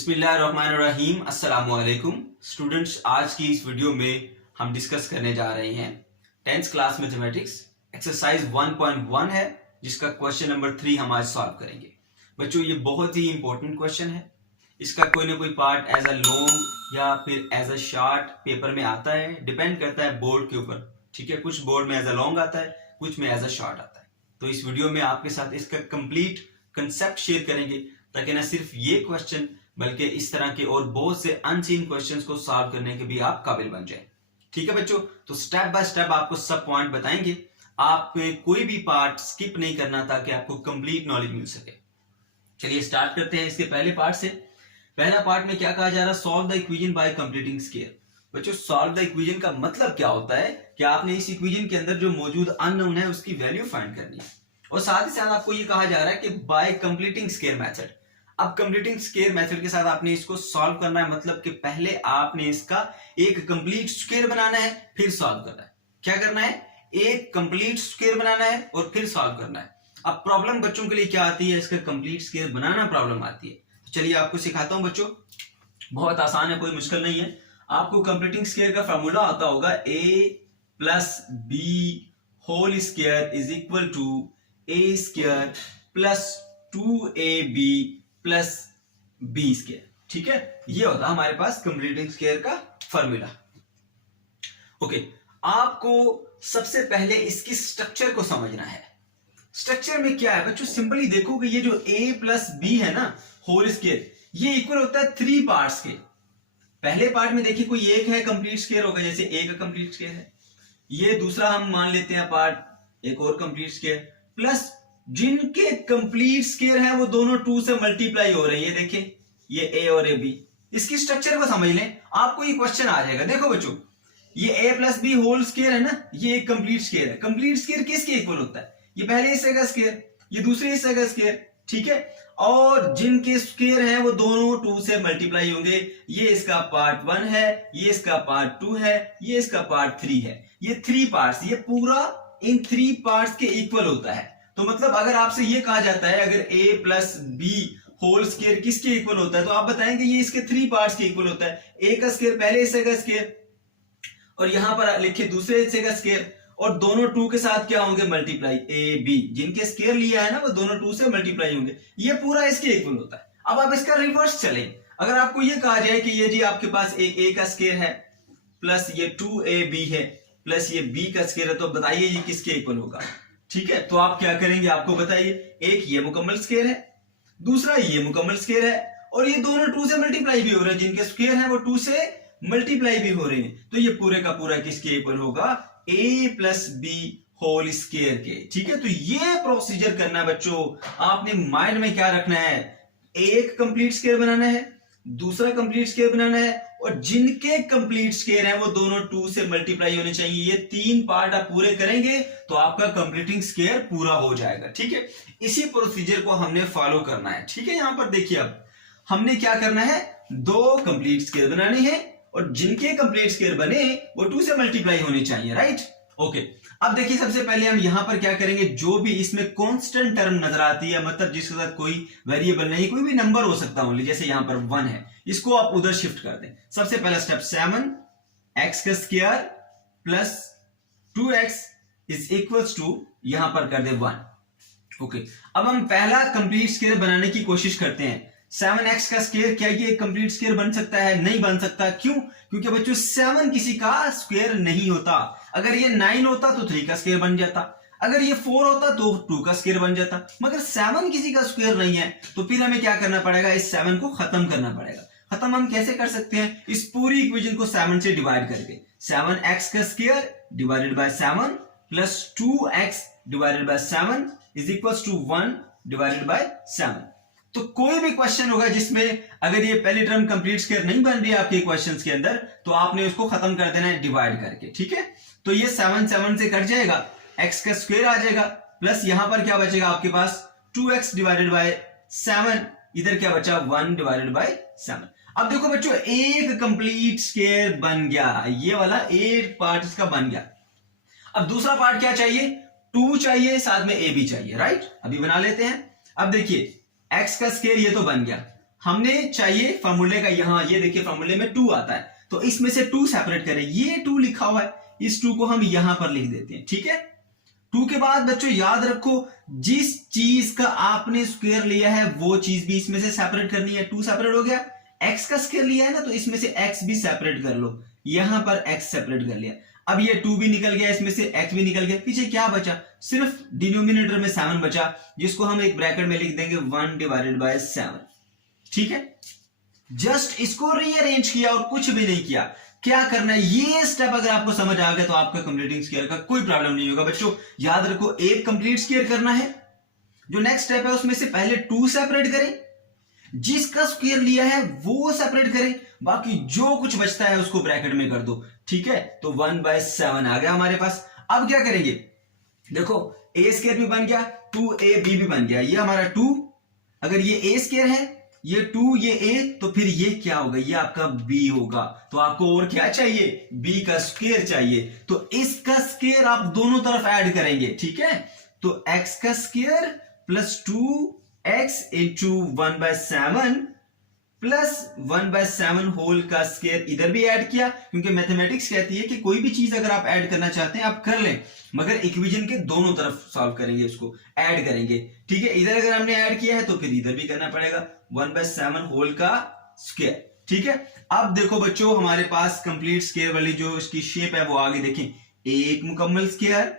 बिस्मिल्लाहिर्रहमानिर्रहीम अस्सलाम वालेकुम स्टूडेंट्स। आज की इस वीडियो में हम डिस्कस करने जा रहे हैं 10th क्लास मैथमेटिक्स एक्सरसाइज 1.1 है, जिसका क्वेश्चन नंबर 3 हम आज सॉल्व करेंगे। बच्चों, ये बहुत ही इंपॉर्टेंट क्वेश्चन है। इसका कोई ना कोई पार्ट एज अ लॉन्ग या फिर एज अ शॉर्ट पेपर में आता है, डिपेंड करता है बोर्ड के ऊपर। ठीक है, कुछ बोर्ड में एज अ लॉन्ग आता है, कुछ में एज अ शॉर्ट आता है। तो इस वीडियो में आपके साथ इसका कंप्लीट कंसेप्ट शेयर करेंगे, ताकि ना सिर्फ ये क्वेश्चन बल्कि इस तरह के और बहुत से अनसीन क्वेश्चंस को सॉल्व करने के भी आप काबिल बन जाए। ठीक है बच्चों, तो स्टेप बाय स्टेप आपको सब पॉइंट बताएंगे। आपको कोई भी पार्ट स्किप नहीं करना ताकि आपको कंप्लीट नॉलेज मिल सके। चलिए स्टार्ट करते हैं इसके पहले पार्ट से। पहला पार्ट में क्या कहा जा रहा है? Solve the equation by completing square. बच्चों, सॉल्व द इक्वेशन का मतलब क्या होता है कि आपने इस इक्वेशन के अंदर जो मौजूद अननोन है उसकी वैल्यू फाइंड करनी है, और साथ ही साथ आपको ये कहा जा रहा है कि बाय कंप्लीटिंग स्क्वायर मेथड। अब कंप्लीटिंग स्क्वायर मेथड के साथ आपने इसको सॉल्व करना है, मतलब कि पहले आपने इसका एक कंप्लीट स्क्वायर बनाना है, फिर सॉल्व करना है। क्या करना है? एक कंप्लीट स्क्वायर बनाना है और फिर सॉल्व करना है। अब प्रॉब्लम बच्चों के लिए क्या आती है? इसका कंप्लीट स्क्वायर बनाना प्रॉब्लम आती है। तो चलिए आपको सिखाता हूं बच्चों, बहुत आसान है, कोई मुश्किल नहीं है। आपको कंप्लीटिंग स्क्वायर का फॉर्मूला आता होगा a plus B whole square is equal to a square plus 2ab plus B square. ठीक है, ये होता है हमारे पास कंप्लीटिंग स्क्वायर का फॉर्मूला। ओके, आपको सबसे पहले इसकी स्ट्रक्चर को समझना है। स्ट्रक्चर में क्या है बच्चों? सिंपली देखो कि ये जो a प्लस बी है ना होल स्क्वायर, ये इक्वल होता है 3 पार्ट्स के। पहले पार्ट में देखिए कोई एक है कंप्लीट स्क्वायर होगा, जैसे a का कंप्लीट स्क्वायर है। ये दूसरा हम मान लेते हैं पार्ट एक और कंप्लीट स्क्वायर, प्लस जिनके कंप्लीट स्क्वायर है वो दोनों 2 से मल्टीप्लाई हो रहे हैं। ये देखिए, ये a और ab। इसकी स्ट्रक्चर को समझ लें, आपको ये क्वेश्चन आ जाएगा। देखो बच्चों, ये a plus B whole square है ना, ये एक कंप्लीट स्क्वायर है। कंप्लीट स्क्वायर किसके इक्वल होता है? ये पहले हिस्से का स्क्वायर, ये दूसरे हिस्से का स्क्वायर। ठीक है, और जिनके स्क्वायर हैं वो दोनों 2 से मल्टीप्लाई होंगे। ये इसका पार्ट 1 है, ये इसका पार्ट 2 है, ये इसका पार्ट 3 है। ये 3 पार्ट्स, ये पूरा इन 3 पार्ट्स के इक्वल होता है। तो मतलब अगर आपसे ये कहा जाता है अगर a plus B whole square किसके इक्वल होता है, तो आप बताएंगे ये इसके 3 पार्ट्स के इक्वल होता है। a का स्क्वायर पहले हिस्से का स्क्वायर, और यहां पर लिखिए दूसरे हिस्से का स्क्वायर, और दोनों 2 के साथ क्या होंगे? मल्टीप्लाई। a b जिनके स्क्वायर लिया है ना वो दोनों 2 से मल्टीप्लाई होंगे। ये पूरा इसके इक्वल होता है। अब आप इसका रिवर्स चलें। अगर आपको ये कहा जाए कि ये जी आपके पास एक a का स्क्वायर है प्लस ये 2ab है प्लस ये b का स्क्वायर है, तो बताइए ये किसके इक्वल होगा? ठीक है, तो आप क्या करेंगे? आपको बताइए, एक ये मुकम्मल स्क्वायर है, दूसरा ये मुकम्मल स्क्वायर है, और ये दोनों 2 से मल्टीप्लाई भी हो रहे हैं। जिनके स्क्वायर हैं वो 2 से मल्टीप्लाई भी हो रहे हैं। तो ये पूरे का पूरा किसके इक्वल होगा? a plus B whole square के। ठीक है, तो ये प्रोसीजर करना है बच्चों। आपने माइंड में क्या रखना है? एक कंप्लीट स्क्वायर बनाना है, दूसरा कंप्लीट स्क्वायर बनाना है, और जिनके कंप्लीट स्क्वायर हैं वो दोनों 2 से मल्टीप्लाई होने चाहिए। ये 3 पार्ट आप पूरे करेंगे तो आपका कंप्लीटिंग स्क्वायर पूरा हो जाएगा। ठीक है, इसी प्रोसीजर को हमने फॉलो करना है। ठीक है, यहां पर देखिए, अब हमने क्या करना है? 2 कंप्लीट स्क्वायर बनाने हैं, और जिनके कंप्लीट स्क्वायर बने वो 2 से मल्टीप्लाई होने चाहिए। Right, okay. अब देखिए, सबसे पहले हम यहां पर क्या करेंगे? जो भी इसमें कांस्टेंट टर्म नजर आती है, मतलब जिसके साथ कोई वेरिएबल नहीं, कोई भी नंबर हो सकता है, जैसे यहां पर 1 है, इसको आप उधर शिफ्ट कर दें। सबसे पहला स्टेप 7x का square plus 2x is equals to, यहां पर कर दे 1। ओके, अब हम पहला कंप्लीट स्क्वायर बनाने की कोशिश करते हैं। 7x का स्क्वायर, क्या ये कंप्लीट स्क्वायर बन सकता है? नहीं बन सकता। क्यों? क्योंकि बच्चों 7 किसी का स्क्वायर नहीं होता। अगर ये 9 होता तो 3 का स्क्वायर बन जाता, अगर ये 4 होता तो 2 का स्क्वायर बन जाता, मगर 7 किसी का स्क्वायर नहीं है। तो फिर हमें क्या करना पड़ेगा? इस 7 को खत्म करना पड़ेगा। खत्म हम कैसे कर सकते हैं? इस पूरी इक्वेशन को 7 से डिवाइड करके। 7x का square divided by 7 plus 2x divided by 7 is equals to 1 divided by 7। तो कोई भी क्वेश्चन होगा जिसमें अगर ये पहली टर्म कंप्लीट स्क्वायर नहीं बन रही है आपके क्वेश्चंस के अंदर, तो आपने उसको खत्म कर देना है डिवाइड करके। ठीक है, तो ये 7 से कट जाएगा, x का स्क्वायर आ जाएगा, प्लस यहां पर क्या बचेगा आपके पास? 2x डिवाइडेड बाय 7, इधर क्या बचा? 1 डिवाइडेड बाय 7। अब देखो बच्चों, एक कंप्लीट स्क्वायर बन गया, ये वाला एक पार्ट इसका बन गया। अब दूसरा पार्ट क्या चाहिए? 2 चाहिए, साथ में a भी चाहिए। राइट, अभी बना लेते हैं। अब देखिए, x का स्क्वायर ये तो बन गया। हमने चाहिए फॉर्मूले का, यहाँ ये देखिए फॉर्मूले में 2 आता है, तो इसमें से 2 सेपरेट करें। ये 2 लिखा हुआ है, इस 2 को हम यहां पर लिख देते हैं, ठीक है। 2 के बाद बच्चों याद रखो, जिस चीज का आपने स्क्वायर लिया है वो चीज भी इसमें से सेपरेट करनी है। 2 सेपरेट हो गया। x का स्क्वायर लिया है ना, तो इसमें से x भी सेपरेट कर लो। यहां पर x सेपरेट कर लिया। अब ये 2 भी निकल गया, इसमें से x भी निकल गया। पीछे क्या बचा? सिर्फ डिनोमिनेटर में 7 बचा, जिसको हम एक ब्रैकेट में लिख देंगे 1 डिवाइडेड बाय 7, ठीक है। जस्ट इसको रीअरेंज किया और कुछ भी नहीं किया। क्या करना है, ये स्टेप अगर आपको समझ आ गया तो आपका कंप्लीटिंग स्क्वायर का कोई प्रॉब्लम नहीं होगा। बच्चों याद रखो, एक कंप्लीट स्क्वायर करना है। जो नेक्स्ट स्टेप है उसमें से पहले 2 सेपरेट करें, जिसका स्क्वायर लिया है वो सेपरेट करें, बाकी जो कुछ बचता है उसको ब्रैकेट में कर दो, ठीक है। तो 1/7 आ गया हमारे पास। अब क्या करेंगे, देखो a स्क्वायर भी बन गया, 2ab भी बन गया। ये हमारा 2, अगर ये a स्क्वायर है, ये 2, ये a, तो फिर ये क्या होगा, ये आपका b होगा। तो आपको और क्या चाहिए, b का स्क्वायर चाहिए। तो इसका स्क्वायर आप दोनों तरफ ऐड करेंगे, ठीक है। तो x का square plus 2x into 1/7 plus 1/7 whole का स्क्वायर इधर भी ऐड किया, क्योंकि मैथमेटिक्स कहती है कि कोई भी चीज अगर आप ऐड करना चाहते हैं आप कर लें, मगर इक्वेशन के दोनों तरफ सॉल्व करेंगे, उसको ऐड करेंगे, ठीक है। इधर अगर हमने ऐड किया है तो फिर इधर भी करना पड़ेगा 1/7 होल का स्क्वायर, ठीक है। अब देखो बच्चों, हमारे पास कंप्लीट स्क्वायर वाली जो इसकी शेप है वो आगे देखें, एक मुकम्मल स्क्वायर,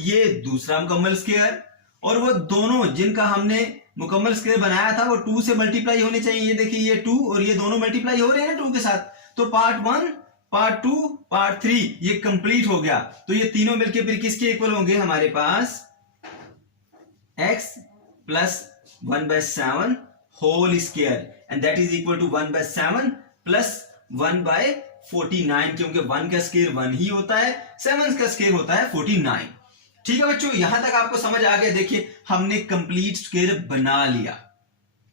ये दूसरा मुकम्मल स्क्वायर, और वो दोनों जिनका हमने मुकम्मल स्क्वायर बनाया था वो 2 से मल्टीप्लाई होने चाहिए। ये देखिए, ये 2 और ये दोनों मल्टीप्लाई हो रहे हैं ना 2 के साथ। तो पार्ट 1, पार्ट 2, पार्ट 3 ये कंप्लीट हो गया। तो ये तीनों मिलके फिर किसके इक्वल होंगे, हमारे पास x plus 1/7 whole square, and that is equal to 1/7 plus 1/49, क्योंकि 1 का स्क्वायर 1 ही होता है, 7 का स्क्वायर होता है 49, ठीक है बच्चों। यहां तक आपको समझ आ गया। देखिए हमने कंप्लीट स्क्वायर बना लिया,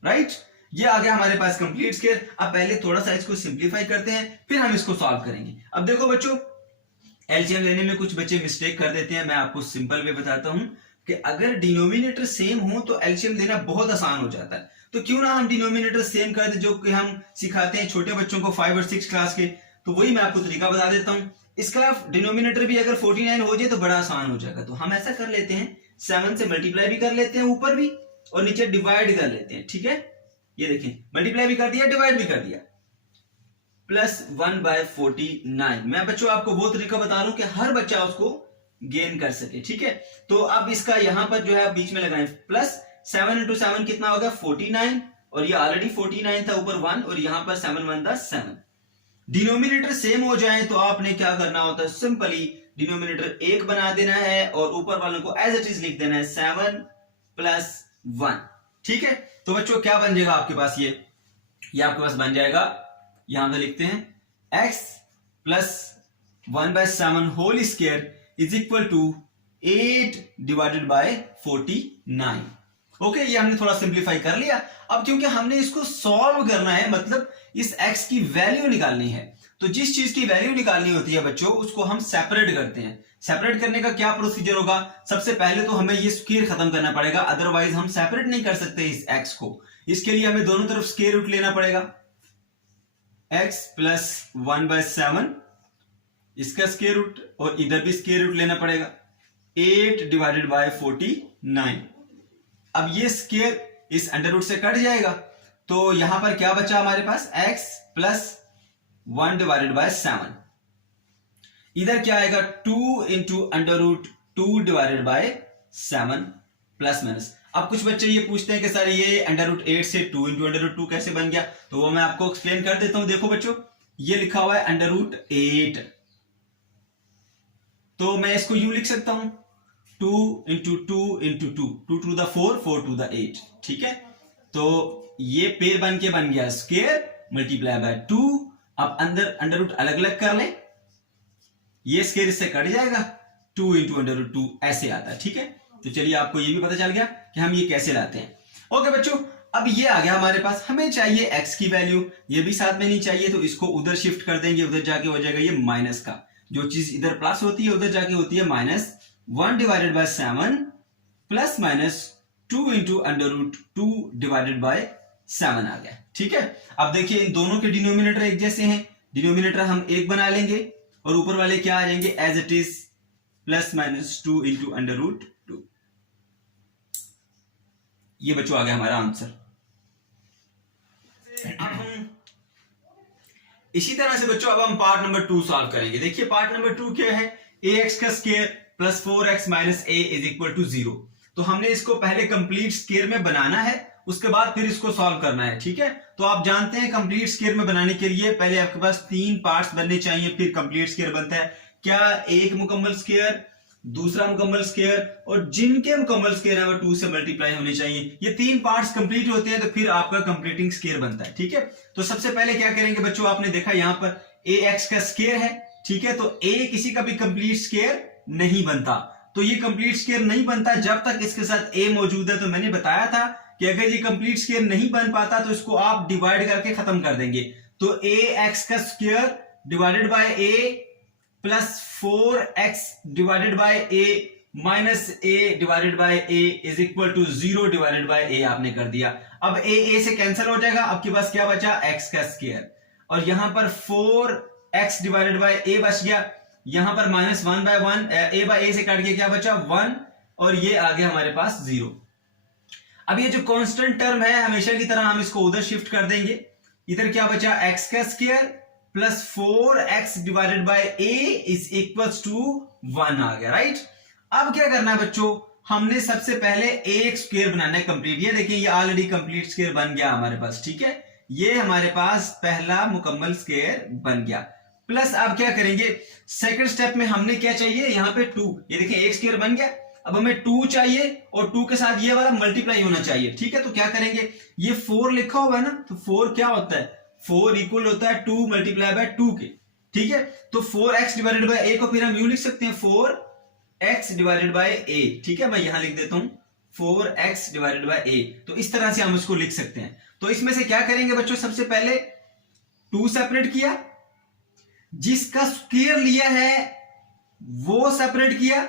राइट। ये आ गया हमारे पास कंप्लीट स्क्वायर। अब पहले थोड़ा सा इसको सिंप्लीफाई करते हैं, फिर हम इसको सॉल्व करेंगे। अब देखो बच्चों, एलसीएम लेने में कुछ बच्चे मिस्टेक कर देते हैं। मैं आपको सिंपल वे बताता हूं कि अगर डिनोमिनेटर सेम हो तो एलसीएम लेना बहुत आसान हो जाता है। तो क्यों ना हम डिनोमिनेटर सेम कर दे, जो कि हम सिखाते हैं छोटे बच्चों को 5 और 6 क्लास के। तो वही मैं आपको तरीका बता देता हूं। इसका डिनोमिनेटर भी अगर 49 हो जाए तो बड़ा आसान हो जाएगा। तो हम ऐसा कर लेते हैं, 7 से मल्टीप्लाई भी कर लेते हैं ऊपर भी, और नीचे डिवाइड कर लेते हैं, ठीक है। ये देखें, मल्टीप्लाई भी कर दिया, डिवाइड भी कर दिया, प्लस 1/49। मैं बच्चों आपको वो तरीका बता रहा हूं कि हर बच्चा उसको गेन कर सके, ठीक है। तो अब इसका यहां पर जो है बीच में लगाएं, प्लस 7 इंटू 7 कितना होगा 49, और ये ऑलरेडी 49 था, ऊपर 1, और यहां पर 7 1 7। डिनोमिनेटर सेम हो जाए तो आपने क्या करना होता है, सिंपली डिनोमिनेटर 1 बना देना है और ऊपर वालों को एज इट इज लिख देना है 7 प्लस 1, ठीक है। तो बच्चों क्या बन जाएगा आपके पास, ये आपके पास बन जाएगा, यहां पे लिखते हैं x plus 1/7 whole square is equal to 8 divided by 49। Okay, ये हमने थोड़ा सिंप्लीफाई कर लिया। अब क्योंकि हमने इसको सॉल्व करना है, मतलब इस x की वैल्यू निकालनी है, तो जिस चीज की वैल्यू निकालनी होती है बच्चों उसको हम सेपरेट करते हैं। सेपरेट करने का क्या प्रोसीजर होगा, सबसे पहले तो हमें ये स्क्वायर खत्म करना पड़ेगा, अदरवाइज हम सेपरेट नहीं कर सकते इस x को। इसके लिए हमें दोनों तरफ स्क्वायर रूट लेना पड़ेगा, x प्लस 1/7 इसका स्क्वायर रूट, और इधर भी स्क्वायर रूट लेना पड़ेगा, 8 डिवाइडेड बाय 49। अब ये स्क्वायर इस अंडर रूट से कट जाएगा, तो यहां पर क्या बचा हमारे पास, x प्लस 1 डिवाइडेड बाय 7। इधर क्या आएगा, 2 into under root 2 divided by 7 plus minus. अब कुछ बच्चे ये पूछते हैं कि सर ये अंडर रूट 8 से 2 इंटू अंडर रूट 2 कैसे बन गया, तो वो मैं आपको एक्सप्लेन कर देता हूं। देखो बच्चों, ये लिखा हुआ है अंडर रूट 8, तो मैं इसको यूं लिख सकता हूं 2 into 2 into 2, 2 to the 4, 4 to the 8, ठीक है। तो ये पेड़ बन के बन गया स्क्वायर मल्टीप्लाई बाय 2। अब अंदर अंडर रूट अलग अलग कर ले, ये स्क्वायर इससे कट जाएगा, 2 इंटू अंडर रूट 2 ऐसे आता है, ठीक है। तो चलिए आपको ये भी पता चल गया कि हम ये कैसे लाते हैं। ओके बच्चों, अब ये आ गया हमारे पास, हमें चाहिए x की वैल्यू, ये भी साथ में नहीं चाहिए, तो इसको उधर शिफ्ट कर देंगे, उधर जाके हो जाएगा ये माइनस का, जो चीज इधर प्लस होती है उधर जाके होती है minus. 1 divided by 7 plus minus 2 into under root 2 divided by 7 आ गया। ठीक है, अब देखिए इन दोनों के डिनोमिनेटर एक जैसे हैं, डिनोमिनेटर हम एक बना लेंगे और ऊपर वाले क्या आ जाएंगे एज इट इज +-2 इंटू √2। ये बच्चों आ गया हमारा आंसर। अब हम इसी तरह से बच्चों अब हम पार्ट नंबर 2 सॉल्व करेंगे। देखिए पार्ट नंबर 2 क्या है, ax का square plus 4x minus a is equal to 0। तो हमने इसको पहले कंप्लीट स्क्वायर में बनाना है, उसके बाद फिर इसको सॉल्व करना है। ठीक है, तो आप जानते हैं कंप्लीट स्क्वायर में बनाने के लिए पहले आपके पास 3 पार्ट्स बनने चाहिए, फिर कंप्लीट स्क्वायर बनता है। क्या एक मुकम्मल स्क्वायर, दूसरा मुकम्मल स्क्वायर और जिनके मुकम्मल स्क्वायर है वो 2 से मल्टीप्लाई होने चाहिए। ये 3 पार्ट्स कंप्लीट होते हैं तो फिर आपका कंप्लीटिंग स्क्वायर बनता है। ठीक है, तो सबसे पहले क्या करेंगे बच्चों, आपने देखा यहां पर ax का स्क्वायर है। ठीक है, तो a किसी का भी कंप्लीट स्क्वायर नहीं बनता, तो ये कंप्लीट स्क्वायर नहीं बनता जब तक इसके साथ a मौजूद है। तो मैंने बताया था कि अगर ये कंप्लीट स्क्वायर नहीं बन पाता तो इसको आप डिवाइड करके खत्म कर देंगे। तो ax का square divided by a plus 4x divided by a minus a divided by a is equal to 0 divided by a आपने कर दिया। अब a से कैंसिल हो जाएगा, आपके पास क्या बचा x का स्क्वायर, और यहां पर 4x डिवाइडेड बाय a बच गया, यहां पर -1 बाय 1 a बाय a से काट के क्या बचा 1, और ये आ गया हमारे पास 0। अब ये जो कांस्टेंट टर्म है हमेशा की तरह हम इसको उधर शिफ्ट कर देंगे। इधर क्या बचा x का square plus 4x divided by a is equals to 1 आ गया। राइट, अब क्या करना है बच्चों, हमने सबसे पहले एक स्क्वायर बनाना है कंप्लीट। ये देखिए ये ऑलरेडी कंप्लीट स्क्वायर बन गया हमारे पास। ठीक है, ये हमारे पास पहला मुकम्मल स्क्वायर बन गया। प्लस अब क्या करेंगे, सेकंड स्टेप में हमने क्या चाहिए, यहाँ पे 2। ये देखिए एक स्क्वायर बन गया, अब हमें 2 चाहिए और 2 के साथ ये वाला मल्टीप्लाई होना चाहिए। ठीक है, तो क्या करेंगे, ये 4 लिखा हुआ है ना, तो 4 क्या होता है, 4 इक्वल होता है 2 मल्टीप्लाई बाय 2 के। ठीक है, तो 4x डिवाइडेड बाय a को फिर हम यूं लिख सकते हैं 4x डिवाइडेड बाय a। ठीक है, मैं यहां लिख देता हूं 4x डिवाइडेड बाय a, तो इस तरह से हम इसको लिख सकते हैं। तो इसमें से क्या करेंगे बच्चों, सबसे पहले 2 सेपरेट किया, जिसका स्क्वायर लिया है वो सेपरेट किया।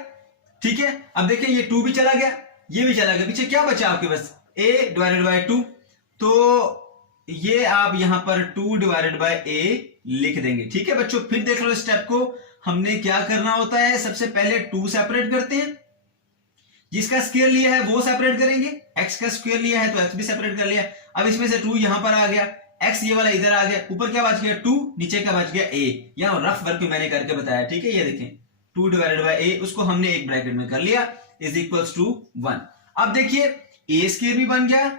ठीक है, अब देखिए ये 2 भी चला गया, ये भी चला गया, पीछे क्या बचा आपके पास a डिवाइडेड बाय 2, तो ये आप यहां पर 2 डिवाइडेड बाय a लिख देंगे। ठीक है बच्चों, फिर देख लो स्टेप को, हमने क्या करना होता है, सबसे पहले 2 सेपरेट करते हैं, जिसका स्क्वायर लिया है वो सेपरेट करेंगे, x का स्क्वायर लिया है तो x भी सेपरेट कर लिया। अब इसमें से 2 यहां पर आ गया, x ये वाला इधर आ गया, ऊपर क्या बच गया 2, नीचे क्या बच गया a। यहां रफ वर्क मैंने करके बताया। ठीक है, ये देखें 2 डिवाइडेड बाय a, उसको हमने एक ब्रैकेट में कर लिया, इज इक्वल्स टू 1। अब देखिए a स्क्वायर भी बन गया,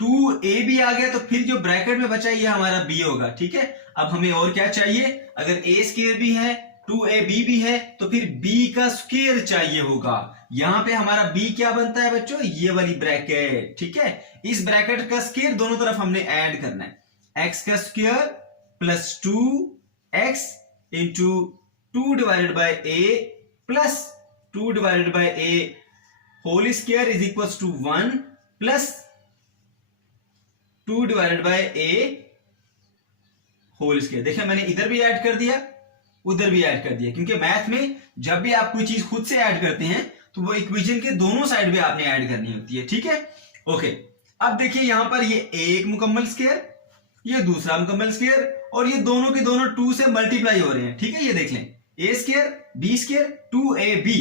2a भी आ गया, तो फिर जो ब्रैकेट में बचा ये हमारा b होगा। ठीक है, अब हमें और क्या चाहिए, अगर a स्क्वायर भी है 2ab भी है तो फिर b का स्क्वायर चाहिए होगा। यहां पे हमारा b क्या बनता है बच्चों, ये वाली ब्रैकेट। ठीक है, इस ब्रैकेट का स्क्वायर दोनों तरफ हमने ऐड करना है, x का square plus 2x into 2 divided by a plus 2 divided by a whole square is equals to 1 plus 2 divided by a whole square. देखिए मैंने इधर भी ऐड कर दिया, उधर भी ऐड कर दिया, क्योंकि मैथ में जब भी आप कोई चीज खुद से ऐड करते हैं तो वो इक्वेशन के दोनों साइड पे आपने ऐड करनी होती है। ठीक है, ओके। अब देखिए यहां पर ये एक मुकम्मल स्क्वायर, ये दूसरा मुकम्मल स्क्वायर, और ये दोनों के दोनों 2 से मल्टीप्लाई हो रहे हैं। ठीक है, ये देख लें a square b square 2ab,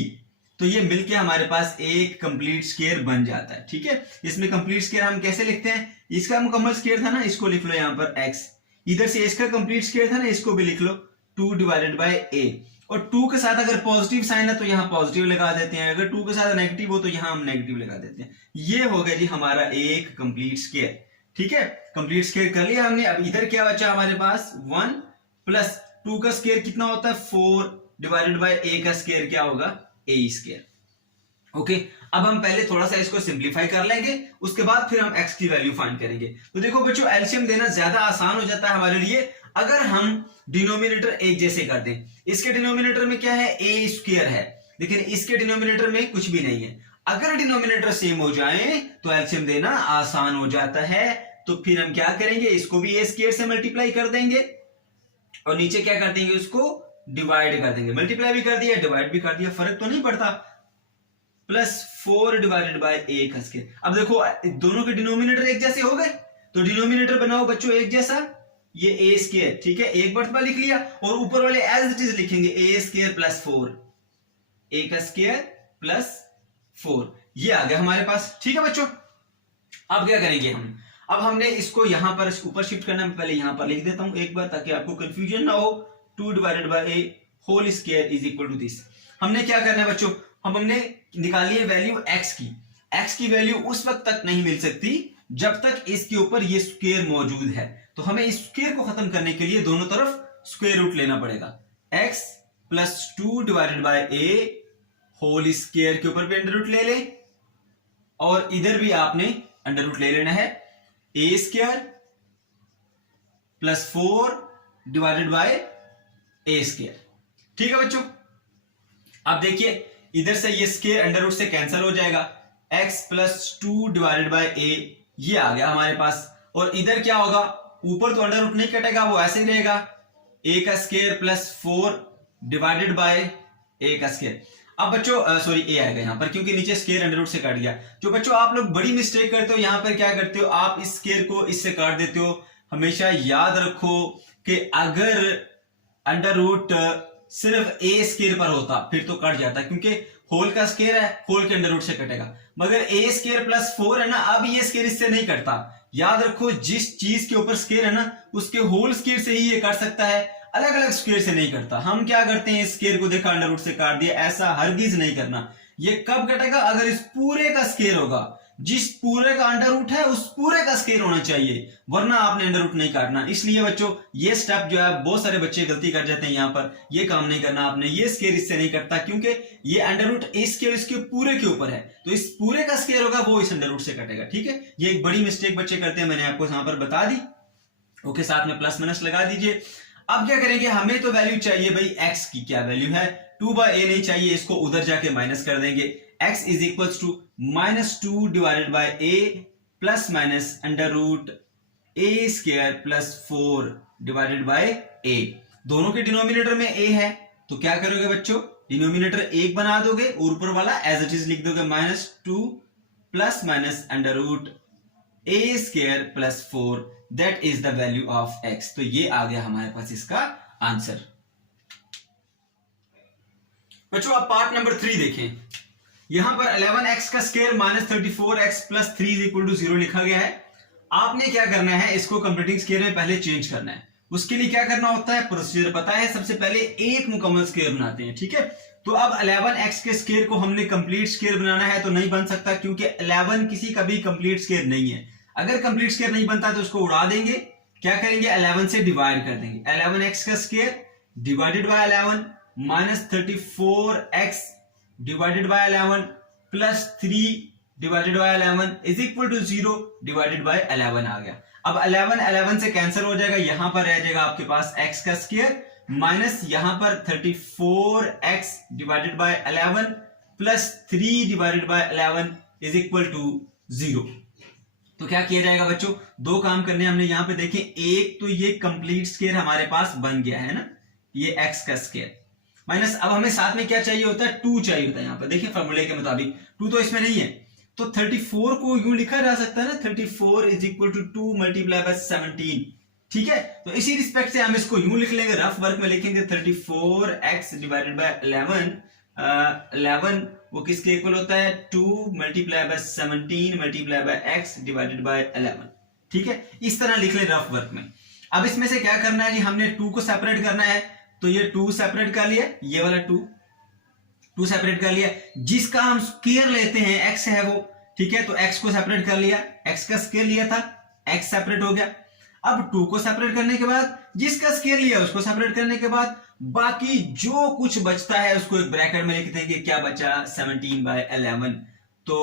तो ये मिलके हमारे पास एक कंप्लीट स्क्वायर बन जाता है। ठीक है, इसमें कंप्लीट स्क्वायर हम कैसे लिखते हैं, इसका मुकम्मल स्क्वायर था ना, इसको लिख लो यहां पर x, इधर से इसका कंप्लीट स्क्वायर था ना, इसको भी लिख लो 2 डिवाइडेड बाय a, और 2 के साथ अगर पॉजिटिव साइन है तो यहां पॉजिटिव लगा देते हैं, अगर 2 के साथ नेगेटिव हो तो यहां हम नेगेटिव लगा देते हैं। ये हो गया जी हमारा एक कंप्लीट स्क्वायर। ठीक है, कंप्लीट स्क्वायर कर लिया हमने। अब इधर क्या बचा हमारे पास 1 प्लस 2 का स्क्वायर कितना होता है 4 डिवाइडेड बाय a का स्क्वायर क्या होगा a स्क्वायर। ओके, अब हम पहले थोड़ा सा इसको सिंप्लीफाई कर लेंगे, उसके बाद फिर हम x की वैल्यू फाइंड करेंगे। तो देखो बच्चों एलसीएम देना ज्यादा आसान हो जाता है हमारे लिए अगर हम डिनोमिनेटर एक जैसे कर दें। इसके डिनोमिनेटर में क्या है a स्क्वायर है, लेकिन इसके डिनोमिनेटर में कुछ भी नहीं है। अगर डिनोमिनेटर सेम हो जाए तो एलसीएम देना आसान हो जाता है। तो फिर हम क्या करेंगे, इसको भी a स्क्वायर से मल्टीप्लाई कर देंगे और नीचे क्या कर देंगे, उसको डिवाइड कर देंगे। मल्टीप्लाई भी कर दिया डिवाइड भी कर दिया, फर्क तो नहीं पड़ता। प्लस 4 डिवाइडेड बाय a का स्क्वायर। अब देखो दोनों के डिनोमिनेटर एक जैसे हो गए, तो डिनोमिनेटर बनाओ बच्चों एक जैसा, ये ए स्क्वायर, ठीक है, एक मर्तबा लिख लिया, और ऊपर वाले एज इट इज लिखेंगे ए स्क्वायर प्लस 4, ए का स्क्वायर प्लस 4, ये आ गया हमारे पास, ठीक है बच्चों। अब क्या करेंगे हम, अब हमने इसको यहां पर ऊपर शिफ्ट करना है, पहले यहां पर लिख देता हूं एक बार ताकि आपको कंफ्यूजन ना हो। 2 divided by A whole square is equal to this. हमने क्या करना है बच्चों, हमने निकाली है वैल्यू x की। x की वैल्यू उस वक्त तक नहीं मिल सकती जब तक इसके ऊपर ये स्क्वायर मौजूद है, तो हमें इस स्क्वायर को खत्म करने के लिए दोनों तरफ स्क्वायर रूट लेना पड़ेगा। x plus 2 divided by a whole square के ऊपर भी अंडर रूट ले ले, और इधर भी आपने अंडर रूट ले लेना है a square plus 4 divided by a square, ठीक है बच्चों। अब देखिए इधर से ये स्क्वायर अंडर रूट से कैंसिल हो जाएगा, x plus 2 divided by a ये आ गया हमारे पास, और इधर क्या होगा, ऊपर तो अंडर रूट नहीं कटेगा, वो ऐसे ही रहेगा, a का square plus 4 divided by a का स्क्वायर। अब बच्चों सॉरी a आएगा यहां पर क्योंकि नीचे स्क्वायर अंडर रूट से कट गया। जो बच्चों आप लोग बड़ी मिस्टेक करते हो, यहां पर क्या करते हो, आप इस स्क्वायर को इससे काट देते हो। हमेशा याद रखो कि अगर अंडर रूट सिर्फ ए स्क्वायर पर होता फिर तो कट जाता, क्योंकि होल का स्क्वायर है, होल के अंडर रूट से कटेगा, मगर ए स्क्वायर प्लस 4 है ना, अब ये स्क्वायर इससे नहीं कटता। याद रखो जिस चीज के ऊपर स्क्वायर है ना, उसके होल स्क्वायर से ही ये कट सकता है, अलग अलग स्क्वायर से नहीं करता। हम क्या करते हैं, स्क्वायर को देखा अंडर रूट से काट दिया, ऐसा हरगिज नहीं करना। ये कब कटेगा, अगर इस पूरे का स्क्वायर होगा, जिस पूरे का अंडर रूट है उस पूरे का स्क्वायर होना चाहिए, वरना आपने अंडर रूट नहीं काटना। इसलिए बच्चों ये स्टेप जो है बहुत सारे बच्चे गलती कर जाते हैं, यहां पर ये काम नहीं करना आपने। ये स्क्वायर इससे नहीं कटता क्योंकि ये अंडर रूट इसके पूरे के ऊपर है, तो इस पूरे का स्क्वायर होगा वो इस अंडर रूट से कटेगा, ठीक है। ये एक बड़ी मिस्टेक बच्चे करते हैं, मैंने आपको यहां पर बता दी। ओके, साथ में प्लस माइनस लगा दीजिए। अब क्या करेंगे, हमें तो वैल्यू चाहिए भाई x की, क्या वैल्यू है, 2/a नहीं चाहिए, इसको उधर जाके माइनस कर देंगे। x is equal to -2 divided by a plus minus under root a square plus 4 divided by a। दोनों के डिनोमिनेटर में a है, तो क्या करोगे बच्चों, डिनोमिनेटर 1 बना दोगे और ऊपर वाला एज इट इज लिख दोगे, -2 plus minus under root a square plus 4 that is the value of x। तो ये आ गया हमारे पास इसका आंसर। बच्चों आप पार्ट नंबर 3 देखें, यहां पर 11x का square -34x plus 3 is equal to 0 लिखा गया है। आपने क्या करना है, इसको कंप्लीटिंग स्क्वायर में पहले चेंज करना है। उसके लिए क्या करना होता है, प्रोसीजर पता है, सबसे पहले एक मुकम्मल स्क्वायर बनाते हैं, ठीक है। तो अब 11x के स्क्वायर को हमने कंप्लीट स्क्वायर बनाना है, तो नहीं बन सकता क्योंकि 11 किसी का भी कंप्लीट स्क्वायर नहीं है। अगर कंप्लीट स्क्वायर नहीं बनता तो उसको उड़ा देंगे, क्या करेंगे, 11 से डिवाइड कर देंगे। 11x का square divided by 11 -34x divided by 11 plus 3 divided by 11 is equal to 0 divided by 11 आ गया। अब 11 से कैंसिल हो जाएगा, यहां पर रह जाएगा आपके पास x का स्क्वायर माइनस यहां पर 34x divided by 11 plus 3 divided by 11 is equal to 0। तो क्या किया जाएगा बच्चों, दो काम करने हमने यहां पे देखें। एक तो ये कंप्लीट स्क्वायर हमारे पास बन गया है ना, ये x का स्क्वायर माइनस, अब हमें साथ में क्या चाहिए होता है, 2 चाहिए होता है। यहां पर देखिए फॉर्मूले के मुताबिक 2 तो इसमें नहीं है, तो 34 को यूं लिखा जा सकता है ना, 34 is equal to 2 multiply by 17, ठीक है। तो इसी रिस्पेक्ट से हम इसको यूं लिख लेंगे, रफ वर्क में लिखेंगे 34x डिवाइडेड बाय 11 वो किसके इक्वल होता है, 2 multiply by 17 multiply by x divided by 11, ठीक है। इस तरह लिख ले रफ वर्क में। अब इसमें से क्या करना है जी, हमने 2 को सेपरेट करना है, तो ये 2 सेपरेट कर लिया, ये वाला 2 सेपरेट कर लिया, जिसका हम स्क्वायर लेते हैं x है वो, ठीक है। तो x को सेपरेट कर लिया, x का स्क्वायर लिया था, x सेपरेट हो गया। अब 2 को सेपरेट करने के बाद जिसका स्क्वायर लिया उसको सेपरेट करने के बाद बाकी जो कुछ बचता है उसको एक ब्रैकेट में लिख देंगे, क्या बचा, 17/11। तो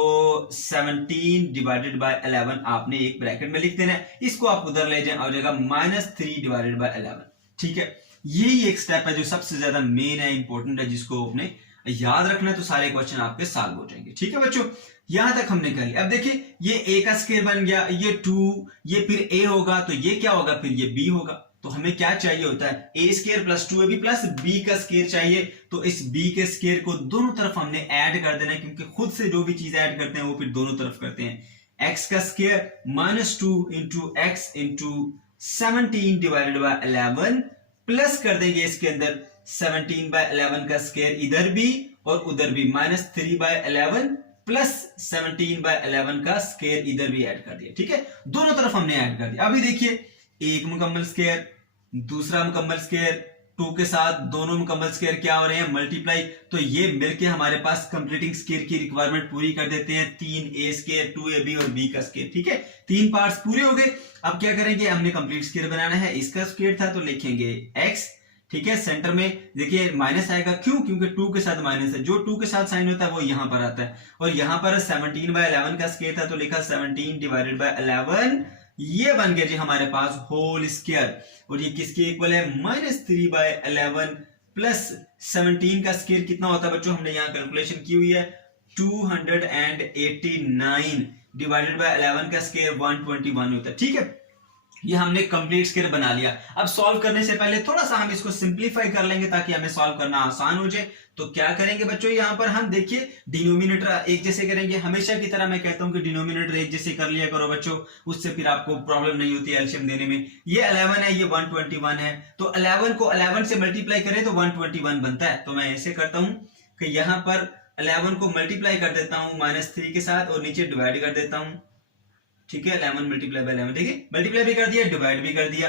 17 डिवाइडेड बाय 11 आपने एक ब्रैकेट में लिख देना है, इसको आप उधर ले जाए, आ जाएगा -3 डिवाइडेड बाय 11, ठीक है। यही एक स्टेप है जो सबसे ज्यादा मेन है, इंपॉर्टेंट है, जिसको आपने याद रखना है, तो सारे क्वेश्चन आपके सॉल्व हो जाएंगे, ठीक है बच्चों। यहां तक हमने कर लिया। अब देखिए ये a का स्क्वायर बन गया, ये 2, ये फिर a होगा, तो ये क्या होगा, फिर ये b होगा। तो हमें क्या चाहिए होता है, a square plus 2ab plus b का स्क्वायर चाहिए। तो इस b के स्क्वायर को दोनों तरफ हमने ऐड कर देना है, क्योंकि खुद से जो भी चीज ऐड करते हैं वो फिर दोनों तरफ करते हैं। x का square minus 2 into x into 17 divided by 11 plus कर देंगे इसके अंदर 17 बाय 11 का स्क्वायर इधर भी और उधर भी माइनस 3 बाय 11 प्लस 17 बाय 11 का स्क्वायर इधर भी ऐड कर दिया। ठीक है, दोनों तरफ हमने ऐड कर दिया। अभी देखिए एक मुकम्मल स्क्वायर दूसरा मुकम्मल स्क्वायर 2 के साथ दोनों मुकम्मल स्क्वायर क्या हो रहे हैं मल्टीप्लाई, तो ये मिलके हमारे पास कंप्लीटिंग स्क्वायर की रिक्वायरमेंट पूरी कर देते हैं। 3a स्क्वायर 2ab और b का स्क्वायर। ठीक है, 3 पार्ट्स पूरे हो गए। अब क्या करेंगे, हमने कंप्लीट स्क्वायर बनाना है। इसका स्क्वायर था तो लिखेंगे x। ठीक है, सेंटर में देखिए माइनस आएगा, क्यों? क्योंकि 2 के साथ माइनस है, जो 2 के साथ साइन होता है वो यहां पर आता है। और यहां पर 17 बाय 11 का स्क्वायर था तो लिखा 17 डिवाइडेड बाय 11, ये बन गया जी हमारे पास होल स्क्वायर। और ये किसके इक्वल है, माइनस 3 बाय 11 प्लस 17 का स्क्वायर कितना होता है बच्चों, हमने यहाँ कैलकुलेशन की हुई है 289 डिवाइडेड बाय 11 का स्क्वायर 121 होता है। ठीक है, ये हमने कंप्लीट स्क्वायर बना लिया। अब सॉल्व करने से पहले थोड़ा सा हम इसको सिंप्लीफाई कर लेंगे ताकि हमें सॉल्व करना आसान हो जाए। तो क्या करेंगे बच्चों, यहां पर हम देखिए डिनोमिनेटर एक जैसे करेंगे। हमेशा की तरह मैं कहता हूं कि डिनोमिनेटर एक जैसे कर लिया करो बच्चों, उससे फिर आपको प्रॉब्लम नहीं होती एलसीएम देने में। ये 11 है, ये 121 है, तो 11 को 11 से मल्टीप्लाई करें तो 121 बनता है। तो मैं ऐसे करता हूं कि यहां पर 11 को मल्टीप्लाई कर देता हूं -3 के साथ और नीचे डिवाइड कर देता हूं। ठीक है, 11 मल्टीप्लाई बाय 11, देखिए मल्टीप्लाई भी कर दिया डिवाइड भी कर दिया,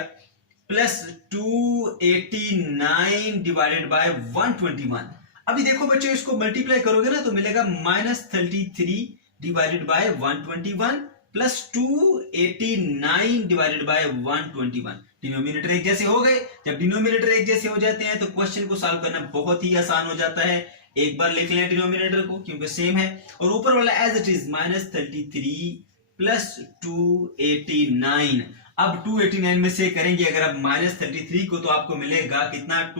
प्लस 289 डिवाइडेड बाय 121। अभी देखो बच्चों इसको मल्टीप्लाई करोगे ना तो मिलेगा -33 divided by 121 plus 289 divided by 121। Denominator एक जैसे हो गए। जब डिनोमिनेटर एक जैसे हो जाते हैं तो क्वेश्चन को सॉल्व करना बहुत ही आसान हो जाता है। एक बार लिख लें डिनोमिनेटर को क्योंकि सेम है, और ऊपर वाला एज इट इज -33 प्लस 289। अब 289 में से करेंगे अगर आप -33 को तो आपको मिलेगा कितना,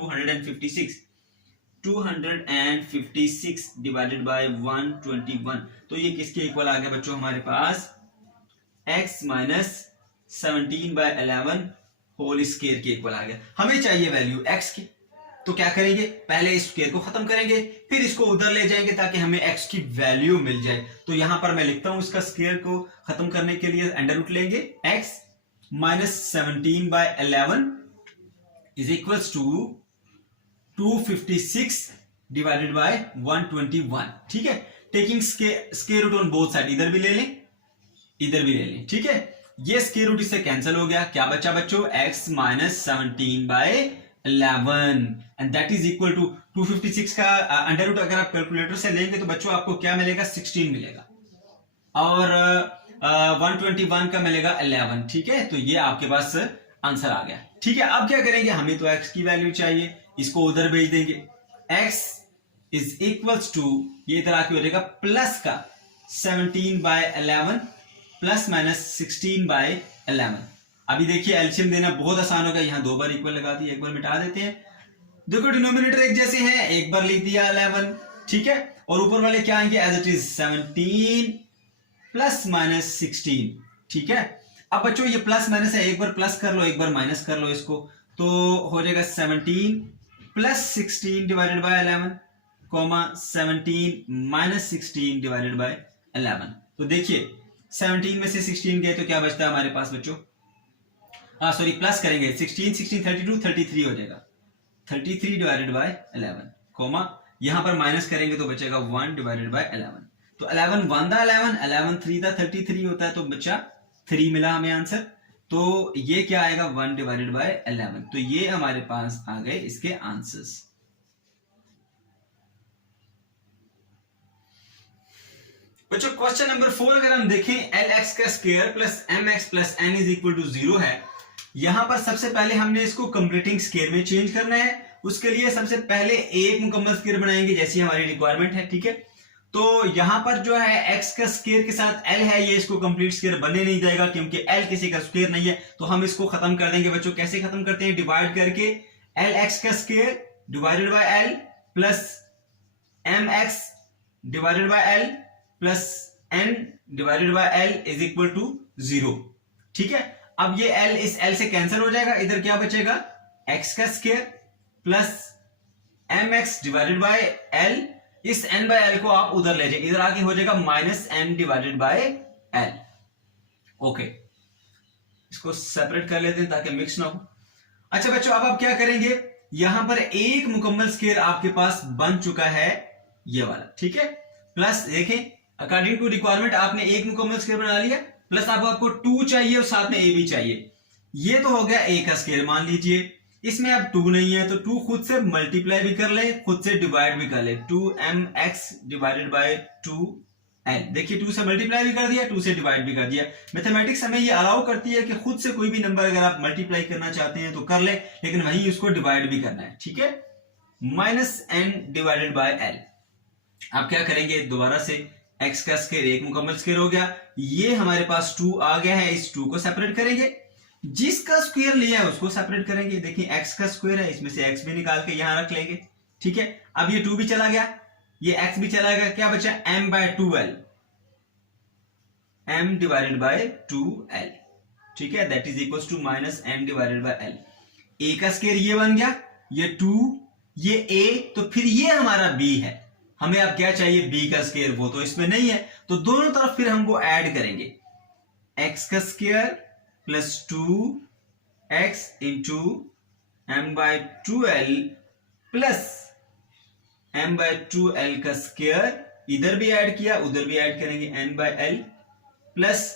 256 डिवाइडेड बाय 121। तो ये किसके इक्वल आ गया बच्चों हमारे पास, x minus 17 by 11 whole square के इक्वल आ गया। हमें चाहिए वैल्यू x की, तो क्या करेंगे, पहले इस स्क्वायर को खत्म करेंगे फिर इसको उधर ले जाएंगे ताकि हमें x की वैल्यू मिल जाए। तो यहां पर मैं लिखता हूं इसका स्क्वायर को खत्म करने के लिए अंडर रूट लेंगे, x minus 17 by 11 is equals to 256 divided by 121। ठीक है, taking square root on both side, इधर भी ले लें इधर भी ले लें। ठीक है, ये स्क्वायर रूट इससे कैंसिल हो गया, क्या बचा बच्चों, x minus 17 by 11 and that is equal to 256 का अंडर रूट अगर आप कैलकुलेटर से लेंगे तो बच्चों आपको क्या मिलेगा, 16 मिलेगा, और 121 का मिलेगा 11। ठीक है, तो ये आपके पास आंसर आ गया। ठीक है, अब क्या करेंगे, हमें तो x की वैल्यू चाहिए, इसको उधर भेज देंगे। x इज इक्वल्स टू, ये इधर आके हो जाएगा प्लस का 17 बाय 11 प्लस माइनस 16 बाय 11। अभी देखिए एलसीएम देना बहुत आसान होगा, यहां 2 बार इक्वल लगा दिया, एक बार मिटा देते हैं। देखो डिनोमिनेटर एक जैसे हैं, एक बार लिख दिया 11। ठीक है, और ऊपर वाले क्या आएंगे, as it is 17 plus minus 16। ठीक है, अब बच्चों ये प्लस माइनस है, एक बार प्लस कर लो एक बार माइनस कर लो इसको, तो हो जाएगा 17 plus 16 divided by 11 comma 17 minus 16 divided by 11। तो देखिए 17 में से 16 गए तो क्या बचता है हमारे पास बच्चों, सॉरी प्लस करेंगे 16 16 32 33 हो जाएगा, 33 डिवाइडेड बाय 11 कॉमा यहां पर माइनस करेंगे तो बचेगा 1 डिवाइडेड बाय 11। तो 11 1 दा 11 11 3 दा 33 होता है, तो बच्चा 3 मिला हमें आंसर। तो ये क्या आएगा, 1 डिवाइडेड बाय 11। तो ये हमारे पास आ गए इसके आंसर्स। बच्चों क्वेश्चन नंबर 4 अगर हम देखें, lx का square plus mx plus n is equal to 0 है। यहां पर सबसे पहले हमने इसको कंप्लीटिंग स्क्वायर में चेंज करना है। उसके लिए सबसे पहले एक मुकम्मल स्क्वायर बनाएंगे जैसी हमारी रिक्वायरमेंट है। ठीक है, तो यहां पर जो है x का स्क्वायर के साथ l है, ये इसको कंप्लीट स्क्वायर बनने नहीं जाएगा क्योंकि l किसी का स्क्वायर नहीं है। तो हम इसको खत्म कर देंगे बच्चों। कैसे खत्म करते हैं, डिवाइड करके lx का square divided by l plus mx divided by l plus n divided by l is equal to 0। ठीक है, अब ये l इस l से कैंसिल हो जाएगा, इधर क्या बचेगा, x का square plus mx divided by l, इस n बाय l को आप उधर ले जाएंगे, इधर आके हो जाएगा minus n divided by l। Okay, इसको सेपरेट कर लेते हैं ताकि मिक्स ना हो। अच्छा बच्चों, अब आप क्या करेंगे, यहां पर एक मुकम्मल स्क्वायर आपके पास बन चुका है ये वाला, ठीक है। प्लस देखें, अकॉर्डिंग टू रिक्वायरमेंट आपने एक मुकम्मल स्क्वायर बना लिया, प्लस आपको 2 चाहिए और साथ में ए भी चाहिए। ये तो हो गया ए का स्क्वायर मान लीजिए। इसमें अब 2 नहीं है तो 2 खुद से मल्टीप्लाई भी कर ले, खुद से डिवाइड भी कर ले। 2mx डिवाइडेड बाय 2l, देखिए 2 से मल्टीप्लाई भी कर दिया, 2 से डिवाइड भी कर दिया। मैथमेटिक्स हमें ये अलाउ करती है कि खुद से कोई भी नंबर अगर आप मल्टीप्लाई करना चाहते हैं तो कर ले, लेकिन वहीं उसको डिवाइड भी करना है, ठीक है। -n divided by l। आप क्या करेंगे, दोबारा से x का स्क्वायर एक मुकम्मल स्क्वायर हो गया, ये हमारे पास 2 आ गया है, इस 2 को सेपरेट करेंगे, जिसका स्क्वायर लिया है उसको सेपरेट करेंगे। देखिए x का स्क्वायर है, इसमें से x भी निकाल के यहां रख लेंगे, ठीक है। अब ये 2 भी चला गया, ये x भी चला गया, क्या बचा m by 2l, m divided by 2l, ठीक है। That is equal to -m divided by l। a का स्क्वायर ये बन गया, ये 2, ये a, तो फिर ये हमारा b है। हमें अब क्या चाहिए, b का स्क्वायर, वो तो इसमें नहीं है, तो दोनों तरफ फिर हम वो ऐड करेंगे, x का square plus 2x into m by 2l plus m by 2l का स्क्वायर, इधर भी ऐड किया उधर भी ऐड करेंगे, n by l plus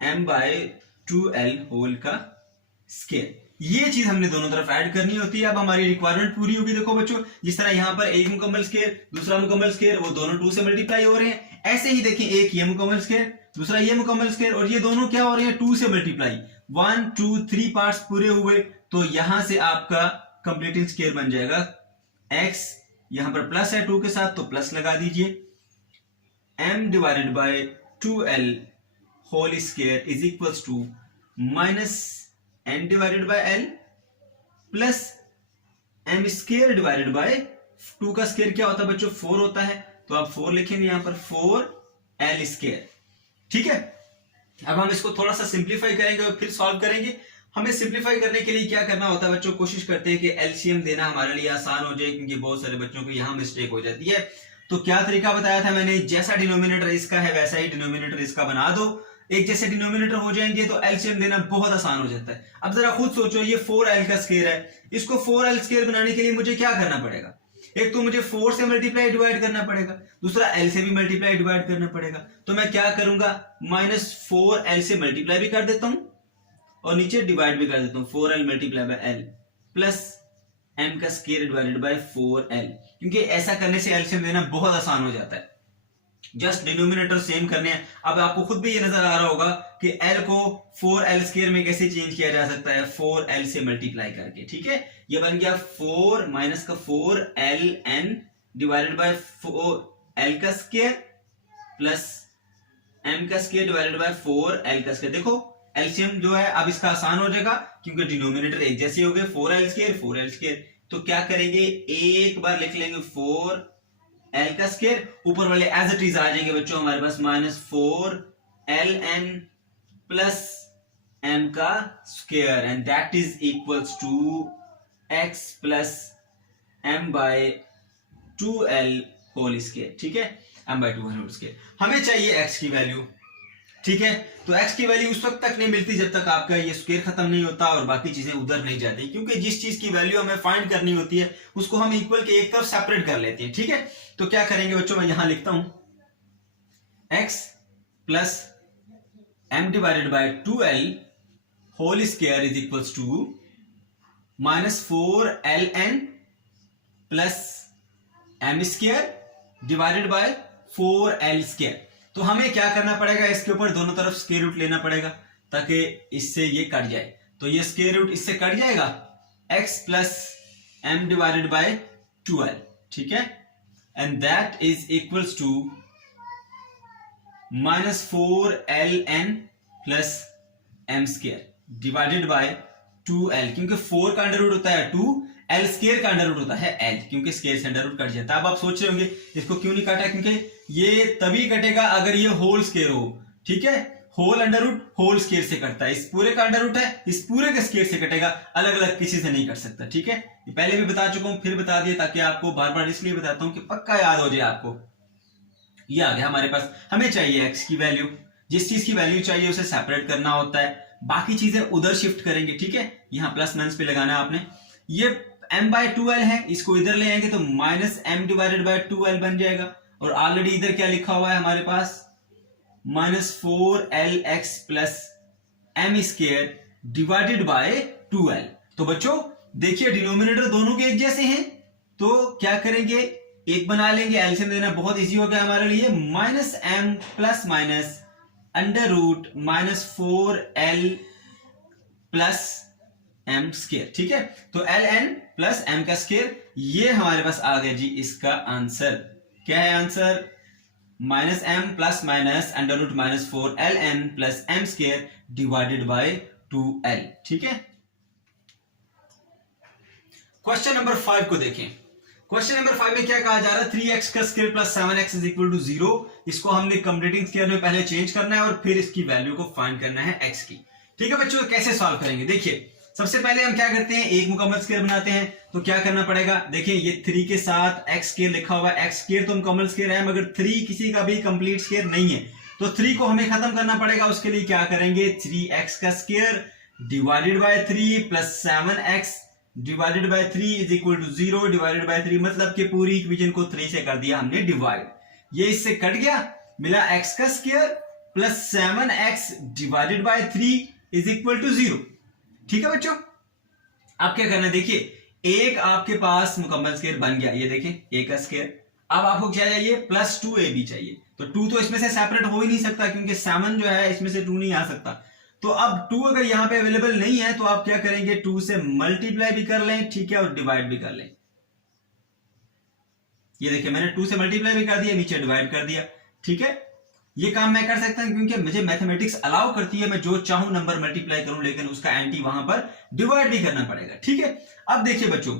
m by 2l whole का स्क्वायर। ये चीज हमने दोनों तरफ ऐड करनी होती है। अब हमारी रिक्वायरमेंट पूरी होगी। देखो बच्चों, जिस तरह यहां पर एक मुकम्मल स्क्वायर, दूसरा मुकम्मल स्क्वायर, वो दोनों 2 से मल्टीप्लाई हो रहे हैं, ऐसे ही देखिए एक ये मुकम्मल स्क्वायर, दूसरा ये मुकम्मल स्क्वायर, और ये दोनों क्या हो रहे हैं, 2 से मल्टीप्लाई। 1 2 3 पार्ट्स पूरे हुए, तो यहां से आपका कंप्लीटिंग स्क्वायर बन जाएगा x, यहां पर प्लस है 2 के साथ तो प्लस लगा दीजिए, m divided by 2l whole square is equals to -n divided by l plus m square divided by 2 का स्क्वायर क्या होता है बच्चों, 4 होता है, तो आप 4 लिखेंगे यहां पर, 4l स्क्वायर, ठीक है। अब हम इसको थोड़ा सा सिंप्लीफाई करेंगे और फिर सॉल्व करेंगे। हमें सिंप्लीफाई करने के लिए क्या करना होता है बच्चों, कोशिश करते हैं कि एलसीएम देना हमारे लिए आसान हो जाए, क्योंकि बहुत सारे बच्चों को यहां मिस्टेक हो जाती है। तो क्या तरीका बताया था मैंने, जैसा डिनोमिनेटर इसका है वैसा ही डिनोमिनेटर इसका बना दो, एक जैसे डिनोमिनेटर हो जाएंगे तो एलसीएम देना बहुत आसान हो जाता है। अब जरा खुद सोचो, ये 4l का स्क्वायर है, इसको 4l स्क्वायर बनाने के लिए मुझे क्या करना पड़ेगा, एक तो मुझे 4 से मल्टीप्लाई डिवाइड करना पड़ेगा, दूसरा l से भी मल्टीप्लाई डिवाइड करना पड़ेगा। तो मैं क्या करूंगा, -4l से मल्टीप्लाई भी कर देता हूं और नीचे डिवाइड भी कर देता हूं, 4l multiply by l plus m का स्क्वायर डिवाइडेड बाय 4l, क्योंकि ऐसा करने से एलसीएम देना बहुत आसान हो जाता है। जस्ट डिनोमिनेटर सेम करने हैं। अब आपको खुद भी ये नजर आ रहा होगा कि l को 4l स्क्वायर में कैसे चेंज किया जा सकता है, 4l से मल्टीप्लाई करके, ठीक है। ये बन गया 4 माइनस का 4ln डिवाइडेड बाय 4l का स्क्वायर प्लस m का स्क्वायर डिवाइडेड बाय 4l का स्क्वायर। देखो एलसीएम जो है अब इसका आसान हो जाएगा, क्योंकि डिनोमिनेटर एक जैसे हो गए, 4l स्क्वायर। तो क्या करेंगे, एक बार लिख लेंगे 4l का स्क्वायर, ऊपर वाले एज इट इज आ जाएंगे बच्चों हमारे पास, -4ln प्लस m का square, and that is equals to x plus m by 2l whole square, ठीक है, m by 2l whole square. हमें चाहिए x की वैल्यू, ठीक है। तो x की वैल्यू उस वक्त तक नहीं मिलती जब तक आपका ये स्क्वायर खत्म नहीं होता और बाकी चीजें उधर नहीं जाती, क्योंकि जिस चीज की वैल्यू हमें फाइंड करनी होती है उसको हम इक्वल के एक तरफ सेपरेट कर लेते हैं, ठीक है। तो क्या करेंगे बच्चों, मैं यहां लिखता हूं x plus m divided by 2l whole square is equals to -4ln plus m square divided by 4l square. तो हमें क्या करना पड़ेगा, इसके ऊपर दोनों तरफ स्क्वायर रूट लेना पड़ेगा ताकि इससे ये कट जाए। तो ये स्क्वायर रूट इससे कट जाएगा, x plus m divided by 2l, ठीक है, and that is equals to -4ln plus m square divided by 2l, क्योंकि 4 का अंडर रूट होता है 2, l स्क्वायर का अंडर रूट होता है l, क्योंकि स्क्वायर से अंडर रूट कट जाता है। अब आप सोच रहे होंगे इसको क्यों नहीं काटा, क्योंकि ये तभी कटेगा अगर ये होल स्क्वायर हो, ठीक है। Whole under root whole square से कटता है, इस पूरे का अंडर रूट है इस पूरे के स्क्वायर से कटेगा, अलग अलग किसी से नहीं कट सकता, ठीक है। ये पहले भी बता चुका हूं, फिर बता दिया ताकि आपको बार बार इसलिए बताता हूं कि पक्का याद हो जाए आपको। ये आ गया हमारे पास, हमें चाहिए x की वैल्यू, जिस चीज की वैल्यू चाहिए उसे सेपरेट करना होता है, बाकी चीजें उधर शिफ्ट करेंगे। ठीक है, यहां प्लस माइनस पे लगाना है आपने। ये m/2l है, इसको इधर ले आएंगे तो -m/2l बन जाएगा। और ऑलरेडी इधर क्या लिखा हुआ है हमारे पास, -4lx plus m square divided by 2l। तो बच्चों देखिए डिनोमिनेटर दोनों के एक जैसे हैं, तो क्या करेंगे, एक बना लेंगे, एलसीएम देना बहुत इजी हो गया हमारे लिए। -m plus minus under root -4l plus m square. ठीक है, तो ln प्लस m का स्क्वायर, ये हमारे पास आ गया जी इसका आंसर। क्या है answer, -m plus minus under root -4ln plus m square divided by 2l। ठीक है, क्वेश्चन नंबर 5 को देखें। क्वेश्चन नंबर 5 में क्या कहा जा रहा है, 3x का square plus 7x is equal to 0। इसको हमने कंप्लीटिंग स्क्वायर में पहले चेंज करना है और फिर इसकी वैल्यू को फाइंड करना है x की। ठीक है बच्चों, कैसे सॉल्व करेंगे, देखिए सबसे पहले हम क्या करते हैं, एक मुकम्मल स्क्वायर बनाते हैं। तो क्या करना पड़ेगा, देखिए ये 3 के साथ x स्क्वायर लिखा हुआ है, x स्क्वायर तो मुकम्मल स्क्वायर है, मगर 3 किसी का भी कंप्लीट स्क्वायर नहीं है, तो 3 को हमें खत्म करना पड़ेगा। उसके लिए क्या करेंगे, 3x का square divided by 3 plus 7x divided by 3 is equal to 0 divided by 3, मतलब कि पूरी इक्वेशन को 3 से कर दिया हमने डिवाइड। ये इससे कट गया, मिला x का square plus 7x divided by 3 is equal to 0। ठीक है बच्चों, अब क्या करना है, देखिए एक आपके पास मुकम्मल स्क्वायर बन गया, ये देखिए a का स्क्वायर। अब आपको क्या चाहिए, प्लस 2ab चाहिए। तो 2 तो इसमें से सेपरेट हो ही नहीं सकता, क्योंकि 7 जो है इसमें से 2 नहीं आ सकता। तो अब 2 अगर यहां पे अवेलेबल नहीं है तो आप क्या करेंगे, 2 से मल्टीप्लाई भी कर लें, ठीक है, और डिवाइड भी कर लें। ये देखिए मैंने 2 से मल्टीप्लाई भी कर दिया, नीचे डिवाइड कर दिया। ठीक है, ये काम मैं कर सकता हूं क्योंकि मुझे मैथमेटिक्स अलाउ करती है, मैं जो चाहूं नंबर मल्टीप्लाई करूं, लेकिन उसका एंटी वहां पर डिवाइड भी करना पड़ेगा। ठीक है, अब देखिए बच्चों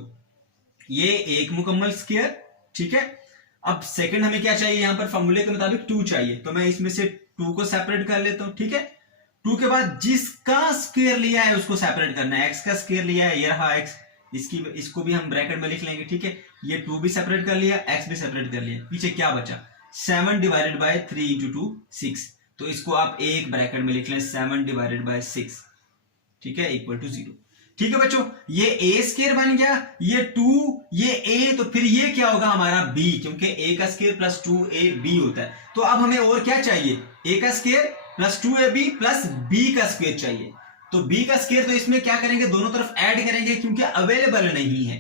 ये एक मुकम्मल स्क्वायर। ठीक है, अब सेकंड हमें क्या चाहिए, यहां पर फॉर्मूले के मुताबिक 2 चाहिए, तो मैं इसमें से 2 को सेपरेट कर लेता हूं। ठीक है, 2 के बाद जिसका स्क्वायर लिया है उसको सेपरेट करना है। x का स्क्वायर लिया है, ये रहा x, इसको भी हम ब्रैकेट में लिख लेंगे। ठीक है, ये 2 भी सेपरेट कर लिया, x भी सेपरेट कर लिया, पीछे क्या बचा, 7 डिवाइडेड बाय 3 इंटू 2 6। तो इसको आप एक ब्रैकेट में लिख लें, 7 डिवाइडेड बाय 6, ठीक है, इक्वल टू 0। ठीक है बच्चों, ये a स्क्वायर बन गया, ये 2, ये a, तो फिर ये क्या होगा हमारा b, क्योंकि a का स्क्वायर प्लस 2ab होता है। तो अब हमें और क्या चाहिए, a का square plus 2ab plus b का स्क्वायर चाहिए। तो b का स्क्वायर तो इसमें क्या करेंगे, दोनों तरफ ऐड करेंगे, क्योंकि अवेलेबल नहीं है।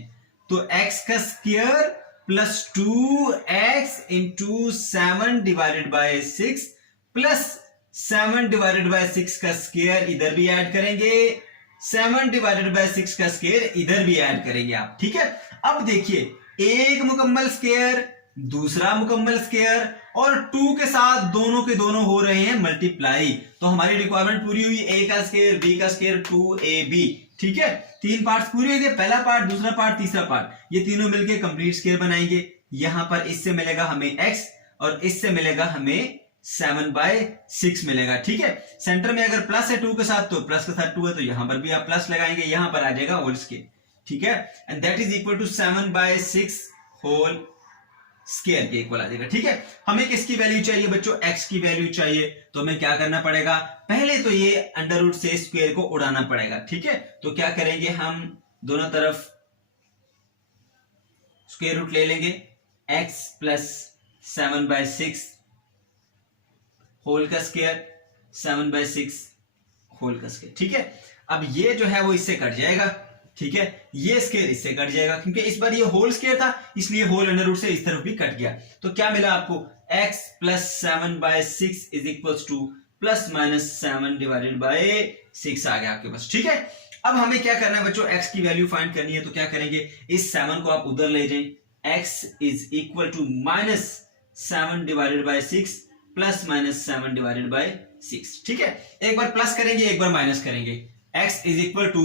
तो x का square plus 2x into 7 divided by 6 plus 7 divided by 6 का स्क्वायर इधर भी ऐड करेंगे, 7 डिवाइडेड बाय 6 का स्क्वायर इधर भी ऐड करेंगे आप। ठीक है, अब देखिए एक मुकम्मल स्क्वायर, दूसरा मुकम्मल स्क्वायर, और 2 के साथ दोनों के दोनों हो रहे हैं मल्टीप्लाई। तो हमारी रिक्वायरमेंट पूरी हुई, a का स्क्वायर, b का स्क्वायर, 2ab। ठीक है, 3 पार्ट्स पूरे हो गए, पहला पार्ट, दूसरा पार्ट, तीसरा पार्ट, ये तीनों मिलके कंप्लीट स्क्वायर बनाएंगे। यहां पर इससे मिलेगा हमें x और इससे मिलेगा हमें 7/6 मिलेगा। ठीक है, सेंटर में अगर प्लस है 2 के साथ तो प्लस के साथ 2 है, तो यहां पर भी आप प्लस लगाएंगे, यहां पर आ जाएगा होल स्क्वायर। ठीक है, and that is equal to 7/6 whole square के इक्वल आ जाएगा। ठीक है, हमें किसकी वैल्यू चाहिए बच्चों, x की वैल्यू चाहिए। तो हमें क्या करना पड़ेगा, पहले तो ये अंडर रूट से स्क्वायर को उड़ाना पड़ेगा। ठीक है, तो क्या करेंगे, हम दोनों तरफ स्क्वायर रूट ले लेंगे, x प्लस 7/6 होल का स्क्वायर, 7/6 होल का स्क्वायर। ठीक है, अब ये जो है वो इससे कट जाएगा। ठीक है, ये स्क्वायर इससे कट जाएगा, क्योंकि इस बार ये होल स्क्वायर था, इसलिए होल अंडर रूट से इस तरफ भी कट गया। तो क्या मिला आपको, x plus 7/6 is equal two plus minus 7 divided by 6 आ गया आपके पास। ठीक है, अब हमें क्या करना है बच्चों, x की वैल्यू फाइंड करनी है। तो क्या करेंगे, इस 7 को आप उधर ले जाएं, x is equal to minus 7 divided by 6 plus minus 7 divided by 6। ठीक है, एक बार प्लस करेंगे, एक बार माइनस करेंगे, x is equal to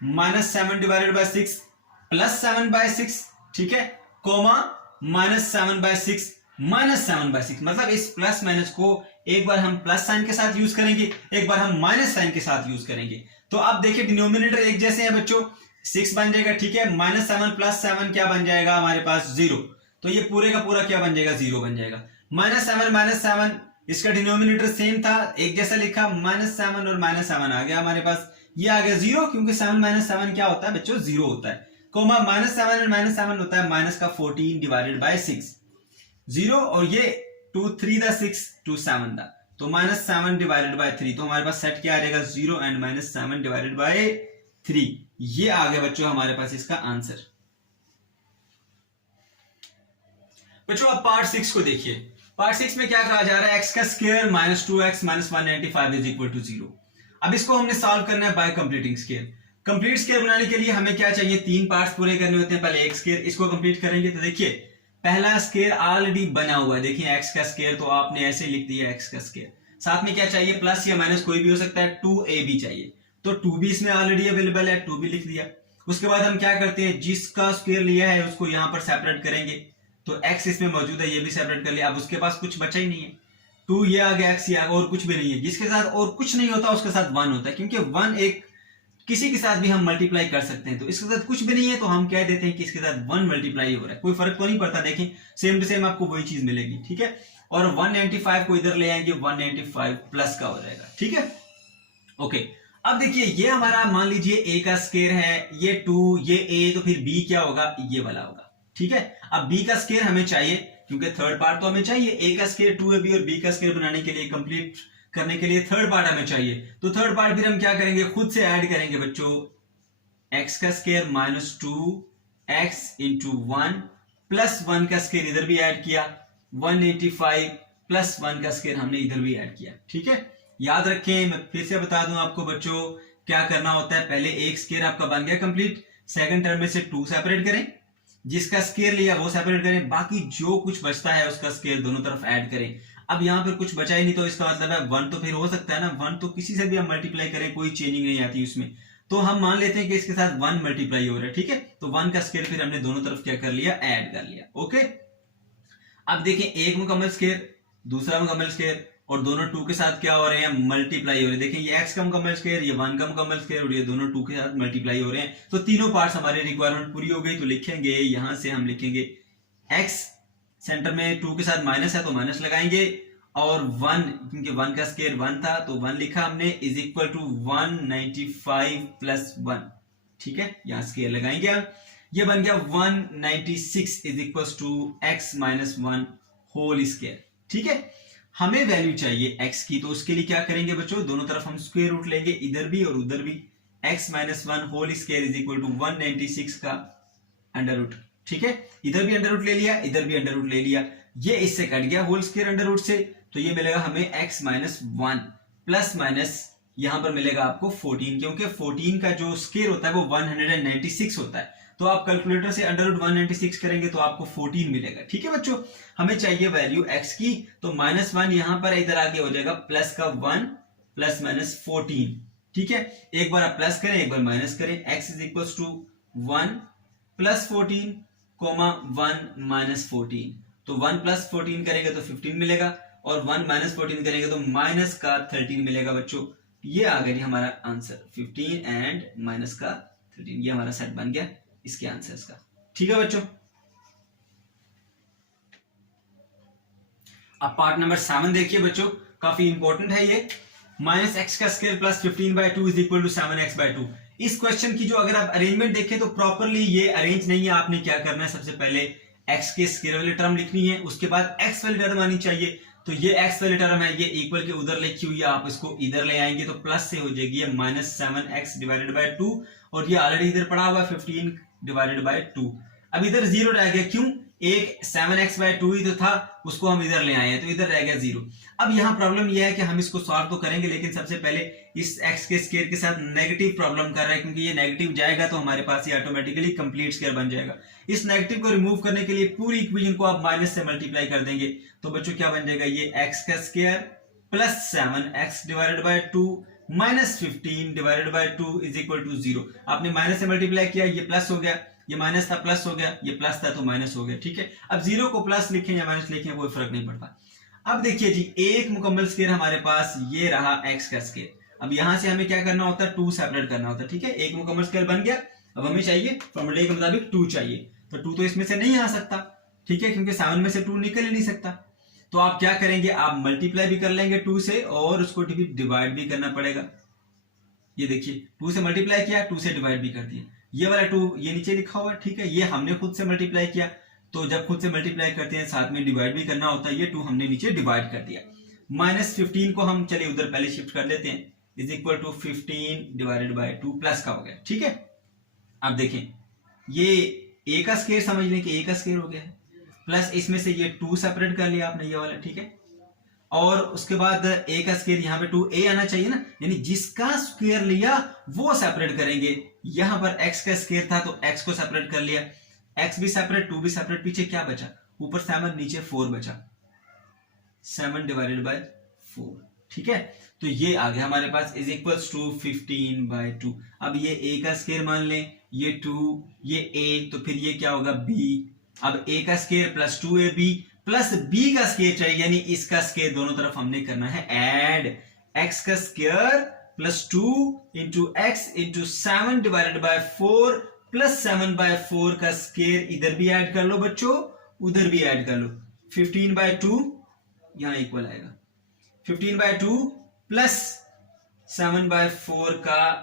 minus 7 divided by 6 plus 7/6। ठीक है, कोमा माइनस 7/6 माइनस 7/6, मतलब इस प्लस माइनस को एक बार हम प्लस साइन के साथ यूज करेंगे, एक बार हम माइनस साइन के साथ यूज करेंगे। तो आप देखिए डिनोमिनेटर एक जैसे हैं बच्चों, 6 बन जाएगा। ठीक है, -7 प्लस 7 क्या बन जाएगा हमारे पास, 0। तो ये पूरे का पूरा क्या बन जाएगा, 0 बन जाएगा। -7 इसका डिनोमिनेटर सेम था, एक जैसा लिखा, -7 और -7 आ गया हमारे पास, ये आ गया 0 क्योंकि 7 - 7 क्या होता है बच्चों 0 होता है, कोमा -7 और -7 होता है माइनस का 14 डिवाइडेड बाय 6 0 और ये 2 3 दा 6 2 7 दा तो -7 डिवाइडेड बाय 3 तो हमारे पास सेट क्या आ जाएगा 0 एंड -7 डिवाइडेड बाय 3 ये आ गया बच्चों हमारे पास इसका आंसर। बच्चों अब पार्ट 6 को देखिए। पार्ट 6 में क्या कहा जा रहा है x का square -2x -195 is equal to 0। अब इसको हमने सॉल्व करना है bye completing square. Complete square बनाने के लिए हमें क्या चाहिए, 3 पार्ट्स पूरे करने होते हैं। पहले एक स्क्वायर, इसको कंप्लीट करेंगे तो देखिए पहला स्क्वायर ऑलरेडी बना हुआ है, देखिए x का स्क्वायर तो आपने ऐसे लिख दिया x का स्क्वायर, साथ में क्या चाहिए प्लस या माइनस कोई भी हो सकता है, 2ab चाहिए तो 2b इसमें ऑलरेडी अवेलेबल है, 2b लिख दिया। उसके बाद हम क्या करते हैं, जिसका स्क्वायर लिया है उसको यहां पर सेपरेट करेंगे तो x इसमें मौजूद है, ये भी सेपरेट कर लिया। अब उसके पास कुछ बचा ही नहीं है, 2 ये आ गया, x ये आ गया, और कुछ भी नहीं है। जिसके साथ और कुछ नहीं होता उसके साथ 1 होता है, क्योंकि 1 एक किसी के साथ भी हम मल्टीप्लाई कर सकते हैं, तो इसके साथ कुछ भी नहीं है तो हम कह देते हैं कि इसके साथ 1 मल्टीप्लाई हो रहा है, कोई फर्क तो नहीं पड़ता, देखें सेम टू सेम आपको वही चीज मिलेगी, ठीक है। और 195 को इधर ले आएंगे, 195 प्लस का हो जाएगा, ठीक है, ओके। अब देखिए ये हमारा मान लीजिए a का स्क्वायर है, ये 2 ये a, तो फिर b क्या होगा, ये वाला होगा, ठीक है। अब b का स्क्वायर हमें चाहिए क्योंकि थर्ड पार्ट तो हमें चाहिए, a का स्क्वायर 2ab और b का स्क्वायर बनाने के लिए, कंप्लीट करने के लिए थर्ड पार्ट हमें चाहिए। तो थर्ड पार्ट फिर हम क्या करेंगे, खुद से ऐड करेंगे बच्चों, x का स्क्वायर -2x इंटू 1 प्लस 1 का स्क्वायर इधर भी ऐड किया, 185 प्लस 1 का स्क्वायर हमने इधर भी ऐड किया, ठीक है। याद रखें, मैं फिर से बता दूं आपको बच्चों क्या करना होता है, पहले एक स्क्वायर आपका बन गया कंप्लीट, सेकंड टर्म में से 2 सेपरेट करें, जिसका स्क्वायर लिया वो सेपरेट करें, बाकी जो कुछ बचता है उसका स्क्वायर दोनों तरफ ऐड करें। अब यहां पर कुछ बचा ही नहीं तो इसका मतलब है 1 तो फिर हो सकता है ना, 1 तो किसी से भी हम मल्टीप्लाई करें कोई चेंजिंग नहीं आती उसमें, तो हम मान लेते हैं कि इसके साथ 1 मल्टीप्लाई हो रहा है, ठीक है। तो 1 का स्क्वायर फिर हमने दोनों तरफ क्या कर लिया, ऐड कर लिया, ओके। अब देखिए एक मुकम्मल स्क्वायर दूसरा मुकम्मल स्क्वायर और दोनों 2 के साथ क्या हो रहे हैं, मल्टीप्लाई हो रहे हैं। देखिए ये x का मुकम्मल स्क्वायर, ये 1 का मुकम्मल स्क्वायर और ये दोनों 2 के साथ मल्टीप्लाई हो रहे हैं, तो तीनों पार्ट्स हमारे रिक्वायरमेंट पूरी हो गई। तो लिखेंगे यहां से हम लिखेंगे x सेंटर में 2 के साथ माइनस है तो माइनस लगाएंगे, और 1 क्योंकि 1 का स्क्वायर 1 था तो 1 लिखा हमने, इज इक्वल टू 195 प्लस 1, ठीक है, यहां स्क्वायर लगाएंगे हम, ये बन गया 196 is equal to x minus 1 whole square, ठीक है। हमें वैल्यू चाहिए x की, तो उसके लिए क्या करेंगे बच्चों, दोनों तरफ हम स्क्वायर रूट लेंगे, इधर भी और उधर भी, x minus 1 whole square is equal to 196 का अंडर रूट, ठीक है। इधर भी अंडर रूट ले लिया, इधर भी अंडर रूट ले लिया, ये इससे कट गया होल स्क्वायर अंडर रूट से, तो ये मिलेगा हमें x माइनस 1 प्लस माइनस यहां पर मिलेगा आपको 14, क्योंकि 14 का जो स्क्वायर होता है वो 196 होता है, तो आप कैलकुलेटर से अंडर रूट 196 करेंगे तो आपको 14 मिलेगा, ठीक है बच्चों। हमें चाहिए वैल्यू x की, तो -1 यहां पर इधर आके हो जाएगा प्लस का 1 प्लस माइनस 14, ठीक है। एक बार आप प्लस करें एक बार माइनस करें, x is equal to 1 plus 14 comma 1 minus 14, तो 1 प्लस 14 करेंगे तो 15 मिलेगा, और 1 माइनस 14 करेंगे तो माइनस का 13 मिलेगा बच्चों। ये आ गया जी हमारा आंसर, 15 एंड माइनस का 13, ये हमारा सेट बन गया इसके आंसर्स का, ठीक है बच्चों। अब पार्ट नंबर 7 देखिए बच्चों, काफी इंपॉर्टेंट है ये, -x का square plus 15/2 is equal to 7x/2। इस क्वेश्चन की जो अगर आप अरेंजमेंट देखें तो प्रॉपर्ली ये अरेंज नहीं है। आपने क्या करना है, सबसे पहले x के स्क्वायर वाली टर्म लिखनी है, उसके बाद x वाली टर्म आनी चाहिए, तो ये x वाली टर्म है, ये इक्वल के उधर लिखी हुई है, आप इसको इधर ले आएंगे तो प्लस से हो जाएगी ये -7x डिवाइडेड बाय 2, और ये ऑलरेडी इधर पड़ा हुआ 15 डिवाइडेड बाय 2। अब इधर 0 रह गया, क्यों, एक 7x/2 ही तो था, उसको हम इधर ले आए हैं तो इधर रह गया 0। अब यहाँ प्रॉब्लम यह है कि हम इसको सॉल्व तो करेंगे, लेकिन सबसे पहले इस x के स्क्वायर के साथ नेगेटिव प्रॉब्लम कर रहा है, क्योंकि ये नेगेटिव जाएगा तो हमारे पास ये ऑटोमेटिकली कंप्लीट स्क्वायर बन जाएगा। इस नेगेटिव को रिमूव करने के लिए पूरी इक्वेशन को आप माइनस से मल्टीप्लाई कर देंगे, तो बच्चों क्या बन जाएगा, ये x का square plus 7x divided by 2 minus 15 divided by 2 is equal to 0। आपने माइनस से मल्टीप्लाई किया, ये प्लस हो गया, ये माइनस था प्लस हो गया, ये प्लस था तो माइनस हो गया, ठीक है। अब 0 को प्लस लिखें या माइनस लिखें कोई फर्क नहीं पड़ता। अब देखिए जी, एक मुकम्मल स्क्वायर हमारे पास ये रहा x का स्क्वायर, अब यहां से हमें क्या करना होता है, 2 सेपरेट करना होता है, ठीक है। एक मुकम्मल स्क्वायर बन गया, अब हमें चाहिए फॉर्मूले के मुताबिक 2 चाहिए, तो 2 तो इसमें से नहीं आ सकता, ठीक है, क्योंकि 7 में से 2 निकल ही नहीं सकता। तो आप क्या करेंगे, आप मल्टीप्लाई भी कर लेंगे 2 से और उसको डिवाइड भी करना पड़ेगा। ये देखिए 2 से मल्टीप्लाई किया, 2 से डिवाइड भी कर दिया। ये वाला 2 ये नीचे लिखा हुआ है, ठीक है, ये हमने खुद से मल्टीप्लाई किया। तो जब खुद से मल्टीप्लाई करते हैं साथ में डिवाइड भी करना होता है। ये 2 हमने नीचे डिवाइड कर दिया। -15 को हम चलिए उधर पहले शिफ्ट कर लेते हैं, is equal to 15 divided by 2 plus का हो गया, ठीक है। अब देखें ये a का स्क्वायर समझ लें कि a का स्क्वायर हो गया है, प्लस इसमें से ये 2 सेपरेट कर लिया आपने ये वाला, ठीक है। और उसके बाद a का स्क्वायर यहाँ पे 2a आना चाहिए ना, यानी जिसका स्क्वायर लिया वो सेपरेट करेंगे। यहां पर x का स्क्वायर था तो x को सेपरेट कर लिया, x भी सेपरेट 2 भी सेपरेट, पीछे क्या बचा, ऊपर 7 नीचे 4 बचा, 7 डिवाइडेड बाय 4, ठीक है। तो ये आ गया हमारे पास इज इक्वल्स टू 15/2। अब ये a का स्क्वायर मान लें, ये 2 ये a, तो फिर ये क्या होगा b। अब a का square plus 2ab plus b का स्क्वायर चाहिए, यानी इसका स्क्वायर दोनों तरफ हमने करना है ऐड। x का square plus 2 into x into 7 divided by 4 plus 7/4 का स्क्वायर इधर भी ऐड कर लो बच्चों, उधर भी ऐड कर लो। 15/2 यहां इक्वल आएगा, 15/2 प्लस 7/4 का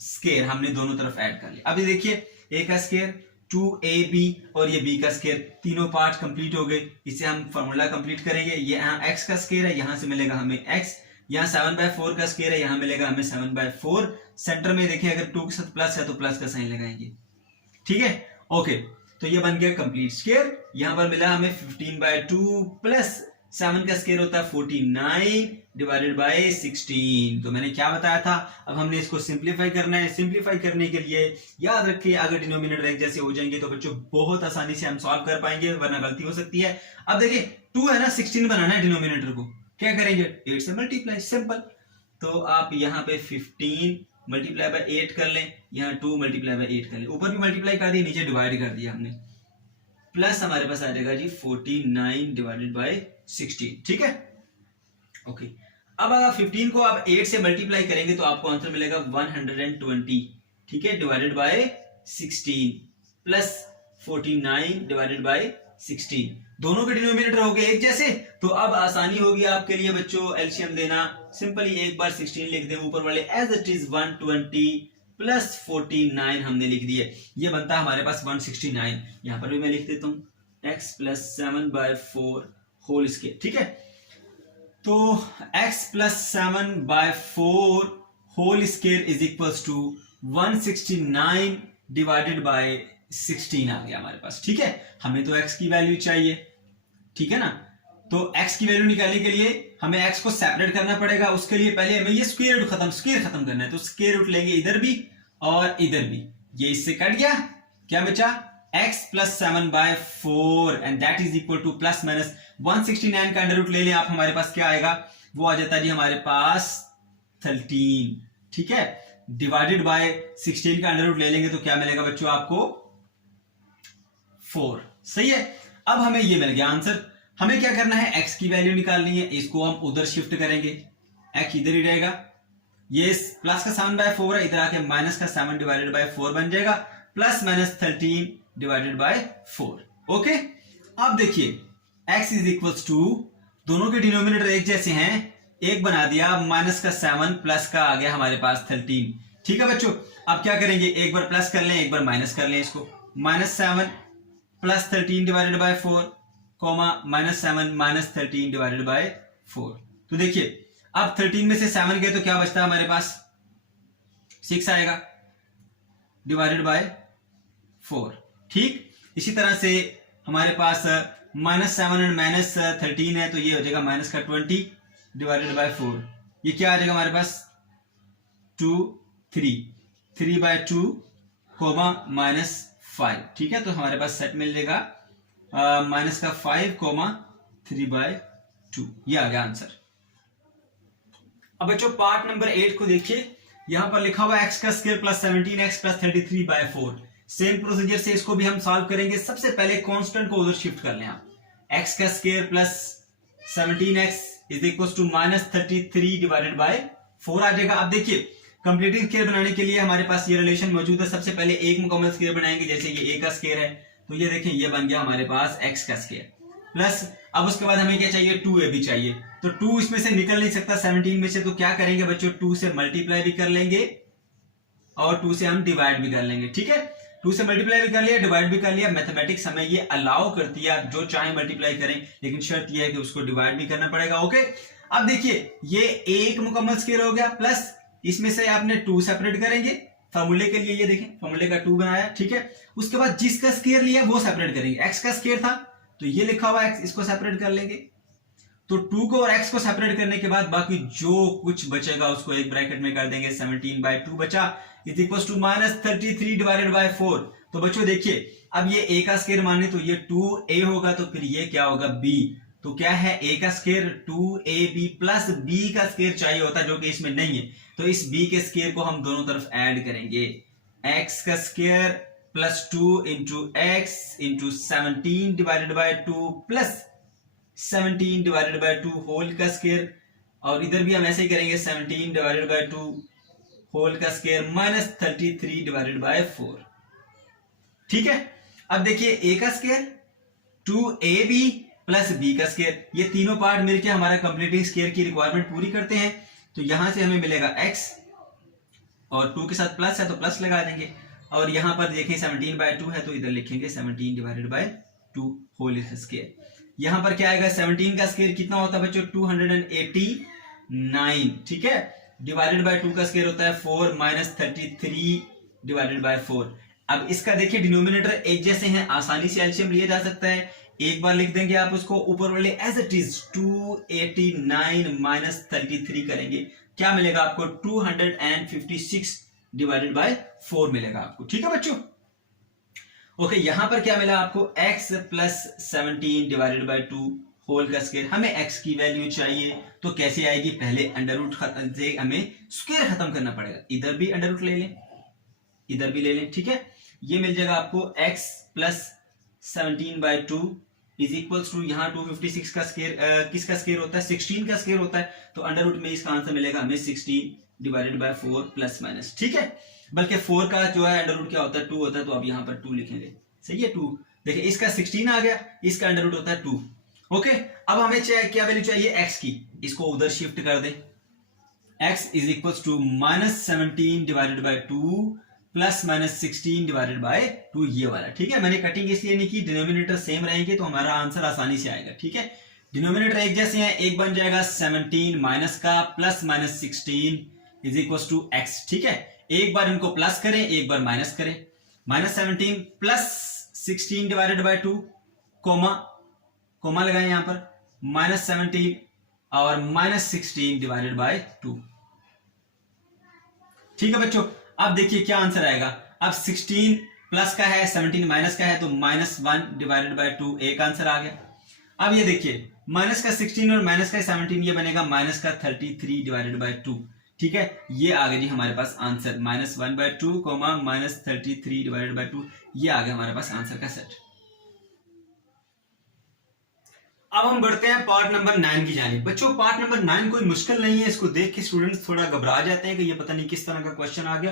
स्क्वायर हमने दोनों तरफ ऐड कर लिया। अभी देखिए a का स्क्वायर 2ab और ये b का स्क्वायर, तीनों पार्ट कंप्लीट हो गए। इसे हम फॉर्मूला कंप्लीट करेंगे। ये यहाँ x का स्क्वायर है, यहां से मिलेगा हमें x, यहाँ 7/4 का स्क्वायर है, यहां मिलेगा हमें 7/4। सेंटर में देखिए अगर 2 के साथ प्लस है तो प्लस का साइन लगाएंगे, ठीक है, ओके। तो ये बन गया कंप्लीट स्क्वायर। यहां पर मिला हमें 15/2 प्लस 7 का स्क्वायर होता है 49 डिवाइडेड बाय 16। तो मैंने क्या बताया था, अब हमने इसको सिंप्लीफाई करना है। सिंप्लीफाई करने के लिए याद रखिए अगर डिनोमिनेटर एक जैसे हो जाएंगे तो बच्चों बहुत आसानी से हम सॉल्व कर पाएंगे, वरना गलती हो सकती है। अब देखिए 2 है ना, 16 बनाना है डिनोमिनेटर को, क्या करेंगे 8 से मल्टीप्लाई, सिंपल। तो आप यहाँ पे 15 मल्टीप्लाई बाय 8 कर लें, यहाँ 2 मल्टीप्लाई बाय 8 कर लें, ऊपर भी मल्टीप्लाई कर दिया नीचे डिवाइड कर दिया हमने, प्लस हमारे पास आ जाएगा जी 49 डिवाइडेड बाय 16, ठीक है, ओके। अब अगर 15 को आप 8 से मल्टीप्लाई करेंगे तो आपको आंसर मिलेगा 120, ठीक है, divided by 16 plus 49 divided by 16। दोनों के डिनोमिनेटर हो गए एक जैसे, तो अब आसानी होगी आपके लिए बच्चों एलसीएम देना। सिंपली एक बार 16 लिख दें, ऊपर वाले एज इट इज 120 प्लस 49 हमने लिख दिए, ये बनता है हमारे पास 169। यहां पर भी मैं लिख देता हूं x प्लस 7/4 होल स्क्वायर, ठीक है। तो x plus 7/4 whole square is equals to 169 divided by 16 आ गया हमारे पास, ठीक है। हमें तो x की वैल्यू चाहिए, ठीक है ना। तो x की वैल्यू निकालने के लिए हमें x को सेपरेट करना पड़ेगा। उसके लिए पहले हमें ये स्क्वायर रूट खत्म करना है, तो स्क्वायर रूट लेंगे इधर भी और इधर भी, ये इससे कट गया, क्या बचा x plus 7/4 and that is equal two plus minus 169 का अंडर रूट ले लें आप, हमारे पास क्या आएगा, वो आ जाता है जी हमारे पास 13, ठीक है, डिवाइडेड बाय 16 का अंडर रूट ले लेंगे तो क्या मिलेगा बच्चों आपको 4, सही है। अब हमें ये मिल गया आंसर। हमें क्या करना है, x की वैल्यू निकालनी है, इसको हम उधर शिफ्ट करेंगे, x इधर ही रहेगा, ये प्लस का 7/4 है, इधर आके माइनस का 7 डिवाइडेड बाय 4 बन जाएगा, plus minus 13 divided by 4, okay. अब देखिए x इज इक्वल्स टू, दोनों के डिनोमिनेटर एक जैसे हैं, एक बना दिया, माइनस का 7 प्लस का आ गया हमारे पास 13, ठीक है बच्चों। अब क्या करेंगे, एक बार प्लस कर लें एक बार माइनस कर लें, इसको -7 plus 13 divided by 4 comma -7 minus 13 divided by 4। तो देखिए अब 13 में से 7 गए तो क्या बचता है हमारे पास 6 आएगा डिवाइडेड बाय 4, ठीक। इसी तरह से हमारे पास -7 एंड -13 है, तो ये हो जाएगा माइनस का 20 डिवाइडेड बाय 4, ये क्या आ जाएगा हमारे पास 3/2 कोमा -5, ठीक है। तो हमारे पास सेट मिल जाएगा माइनस का 5 कोमा 3/2, ये आ गया आंसर। अब बच्चों पार्ट नंबर 8 को देखिए, यहां पर लिखा हुआ x का square plus 17x plus 33/4। Same procedure से इसको भी हम सॉल्व करेंगे। सबसे पहले कांस्टेंट को उधर शिफ्ट कर लें आप, x का square plus 17x is equal to -33 divided by 4 आ जाएगा। अब देखिए कंप्लीटिंग स्क्वायर बनाने के लिए हमारे पास ये रिलेशन मौजूद है। सबसे पहले एक मुकम्मल स्क्वायर बनाएंगे, जैसे ये a का स्क्वायर है, तो ये देखें ये बन गया हमारे पास x का स्क्वायर प्लस अब उसके बाद हमें क्या चाहिए 2ab चाहिए, तो 2 इसमें से निकल नहीं सकता 17 में से, तो क्या करेंगे बच्चों 2 से मल्टीप्लाई भी कर लेंगे और 2 से हम डिवाइड भी कर लेंगे। ठीक है, 2 से मल्टीप्लाई भी कर लिया, डिवाइड भी कर लिया। मैथमेटिक्स हमें ये अलाउ करती है, आप जो चाहे मल्टीप्लाई करें, लेकिन शर्त ये है कि उसको डिवाइड भी करना पड़ेगा। ओके, अब देखिए ये एक मुकम्मल स्क्वायर हो गया, प्लस इसमें से आपने 2 सेपरेट करेंगे फॉर्मूले के लिए, ये देखें फॉर्मूले का 2 बनाया। ठीक है, उसके बाद जिसका स्क्वायर लिया वो सेपरेट करेंगे। एक्स का स्क्वायर था तो ये लिखा हुआ एक्स, इसको सेपरेट कर लेंगे। तो 2 को और x को सेपरेट करने के बाद बाकी जो कुछ बचेगा उसको एक ब्रैकेट में कर देंगे। 17/2 बचा is equal to -33 divided by 4। तो बच्चों देखिए अब ये a का स्क्वायर माने तो ये 2a होगा, तो फिर ये क्या होगा b। तो क्या है a का स्क्वायर 2ab प्लस b का स्क्वायर चाहिए होता जो कि इसमें नहीं है, तो इस b के स्क्वायर को हम दोनों तरफ ऐड करेंगे। x का square plus 2 into x into 17 divided by 2 plus 17 divided by 2 whole का स्क्वायर, और इधर भी हम ऐसे ही करेंगे 17 डिवाइडेड बाय 2 होल का स्क्वायर माइनस 33 डिवाइडेड बाय 4। ठीक है, अब देखिए a का स्क्वायर 2ab प्लस b का स्क्वायर, ये तीनों पार्ट मिलकर हमारा कंप्लीटिंग स्क्वायर की रिक्वायरमेंट पूरी करते हैं। तो यहां से हमें मिलेगा x और 2 के साथ प्लस है तो प्लस लगा देंगे, और यहां पर देखें 17/2 है तो इधर लिखेंगे 17 डिवाइडेड बाय 2 होल स्क्वायर। यहां पर क्या आएगा 17 का स्क्वायर कितना होता है बच्चों 289। ठीक है, डिवाइडेड बाय 2 का स्क्वायर होता है 4 माइनस 33 डिवाइडेड बाय 4। अब इसका देखिए डिनोमिनेटर एक जैसे हैं, आसानी से एलसीएम लिया जा सकता है। एक बार लिख देंगे आप उसको ऊपर वाले एज इट इज 289 माइनस 33 करेंगे, क्या मिलेगा आपको 256 डिवाइडेड बाय 4 मिलेगा आपको। ठीक है बच्चों, ओके यहां पर क्या मिला आपको x plus 17 divided by 2 whole का स्क्वायर। हमें x की वैल्यू चाहिए तो कैसे आएगी, पहले अंडर रूट से हमें स्क्वायर खत्म करना पड़ेगा। इधर भी अंडर रूट ले लें, इधर भी ले लें। ठीक है, ये मिल जाएगा आपको x plus 17/2 is equals to यहाँ 256 का स्क्वायर किसका स्क्वायर होता है 16 का स्क्वायर होता है, तो अंडर रूट में इसका आंसर मिलेगा हमें 16 डिवाइडेड बाय 4 प्लस माइनस। ठीक है, बल्कि 4 का जो है अंडर रूट क्या होता है 2 होता है, तो अब यहाँ पर 2 लिखेंगे। सही है 2, देखिए इसका 16 आ गया, इसका अंडर रूट होता है 2। ओके, अब हमें क्या वैल्यू चाहिए x की, इसको उधर शिफ्ट कर दे। x is equals to -17 divided by 2 plus -16 divided by 2 ये वाला। ठीक है, मैंने कटिंग इसलिए नहीं की, डिनोमिनेटर सेम रहेंगे तो हमारा आंसर आसानी से आएगा। ठीक है, डिनोमिनेटर एक जैसे हैं, एक बन जाएगा 17 माइनस का plus -16 is equals to x। ठीक है, एक बार इनको प्लस करें एक बार माइनस करें, -17 प्लस 16 डिवाइडेड बाय 2 कोमा लगाएं यहां पर -17 और -16 डिवाइडेड बाय 2। ठीक है बच्चों, अब देखिए क्या आंसर आएगा। अब 16 प्लस का है 17 माइनस का है तो -1 डिवाइडेड बाय 2 एक आंसर आ गया। अब ये देखिए माइनस का 16 और माइनस का 17 ये बनेगा माइनस का 33 डिवाइडेड बाय 2। ठीक है, ये आ गया जी हमारे पास आंसर -1/2 -33 डिवाइडेड बाय 2, ये आ गया हमारे पास आंसर का सेट। अब हम बढ़ते हैं पार्ट नंबर 9 की जानिब। बच्चों पार्ट नंबर 9 कोई मुश्किल नहीं है, इसको देख के स्टूडेंट्स थोड़ा घबरा जाते हैं कि ये पता नहीं किस तरह का क्वेश्चन आ गया।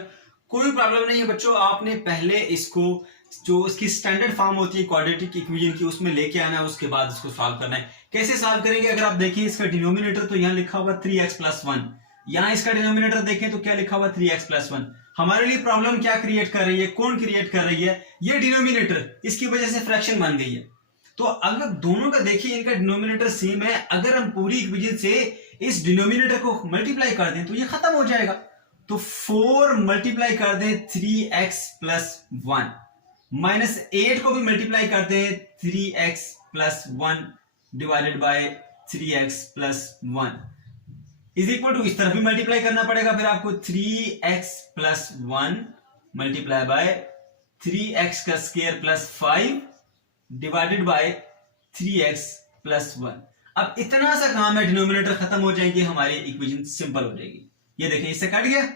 कोई प्रॉब्लम नहीं है बच्चों, आपने पहले इसको जो इसकी स्टैंडर्ड फॉर्म होती है क्वाड्रेटिक इक्वेशन की उसमें लेके आना है, उसके बाद इसको सॉल्व करना है। कैसे सॉल्व करेंगे, अगर आप देखिए इसका डिनोमिनेटर तो यहाँ लिखा हुआ 3x + 1, यहाँ इसका डिनोमिनेटर देखें तो क्या लिखा हुआ 3x + 1। हमारे लिए प्रॉब्लम क्या क्रिएट कर रही है, कौन क्रिएट कर रही है, ये डिनोमिनेटर, इसकी वजह से फ्रैक्शन बन गई है। तो अगर दोनों का देखिए इनका डिनोमिनेटर सेम है, अगर हम पूरी इक्वेशन से इस डिनोमिनेटर को मल्टीप्लाई कर दें तो ये खत्म हो जाएगा। तो 4 मल्टीप्लाई कर दें 3x + 1, -8 को भी मल्टीप्लाई कर दें 3x + 1 divided by 3x + 1 is equal to, इस तरफ भी मल्टीप्लाई करना पड़ेगा फिर आपको 3x + 1 मल्टीप्लाई बाय 3x का स्क्वायर + 5 डिवाइडेड बाय 3x + 1। अब इतना सा काम है, डिनोमिनेटर खत्म हो जाएंगे, हमारी इक्वेशन सिंपल हो जाएगी। ये देखिए इससे कट गया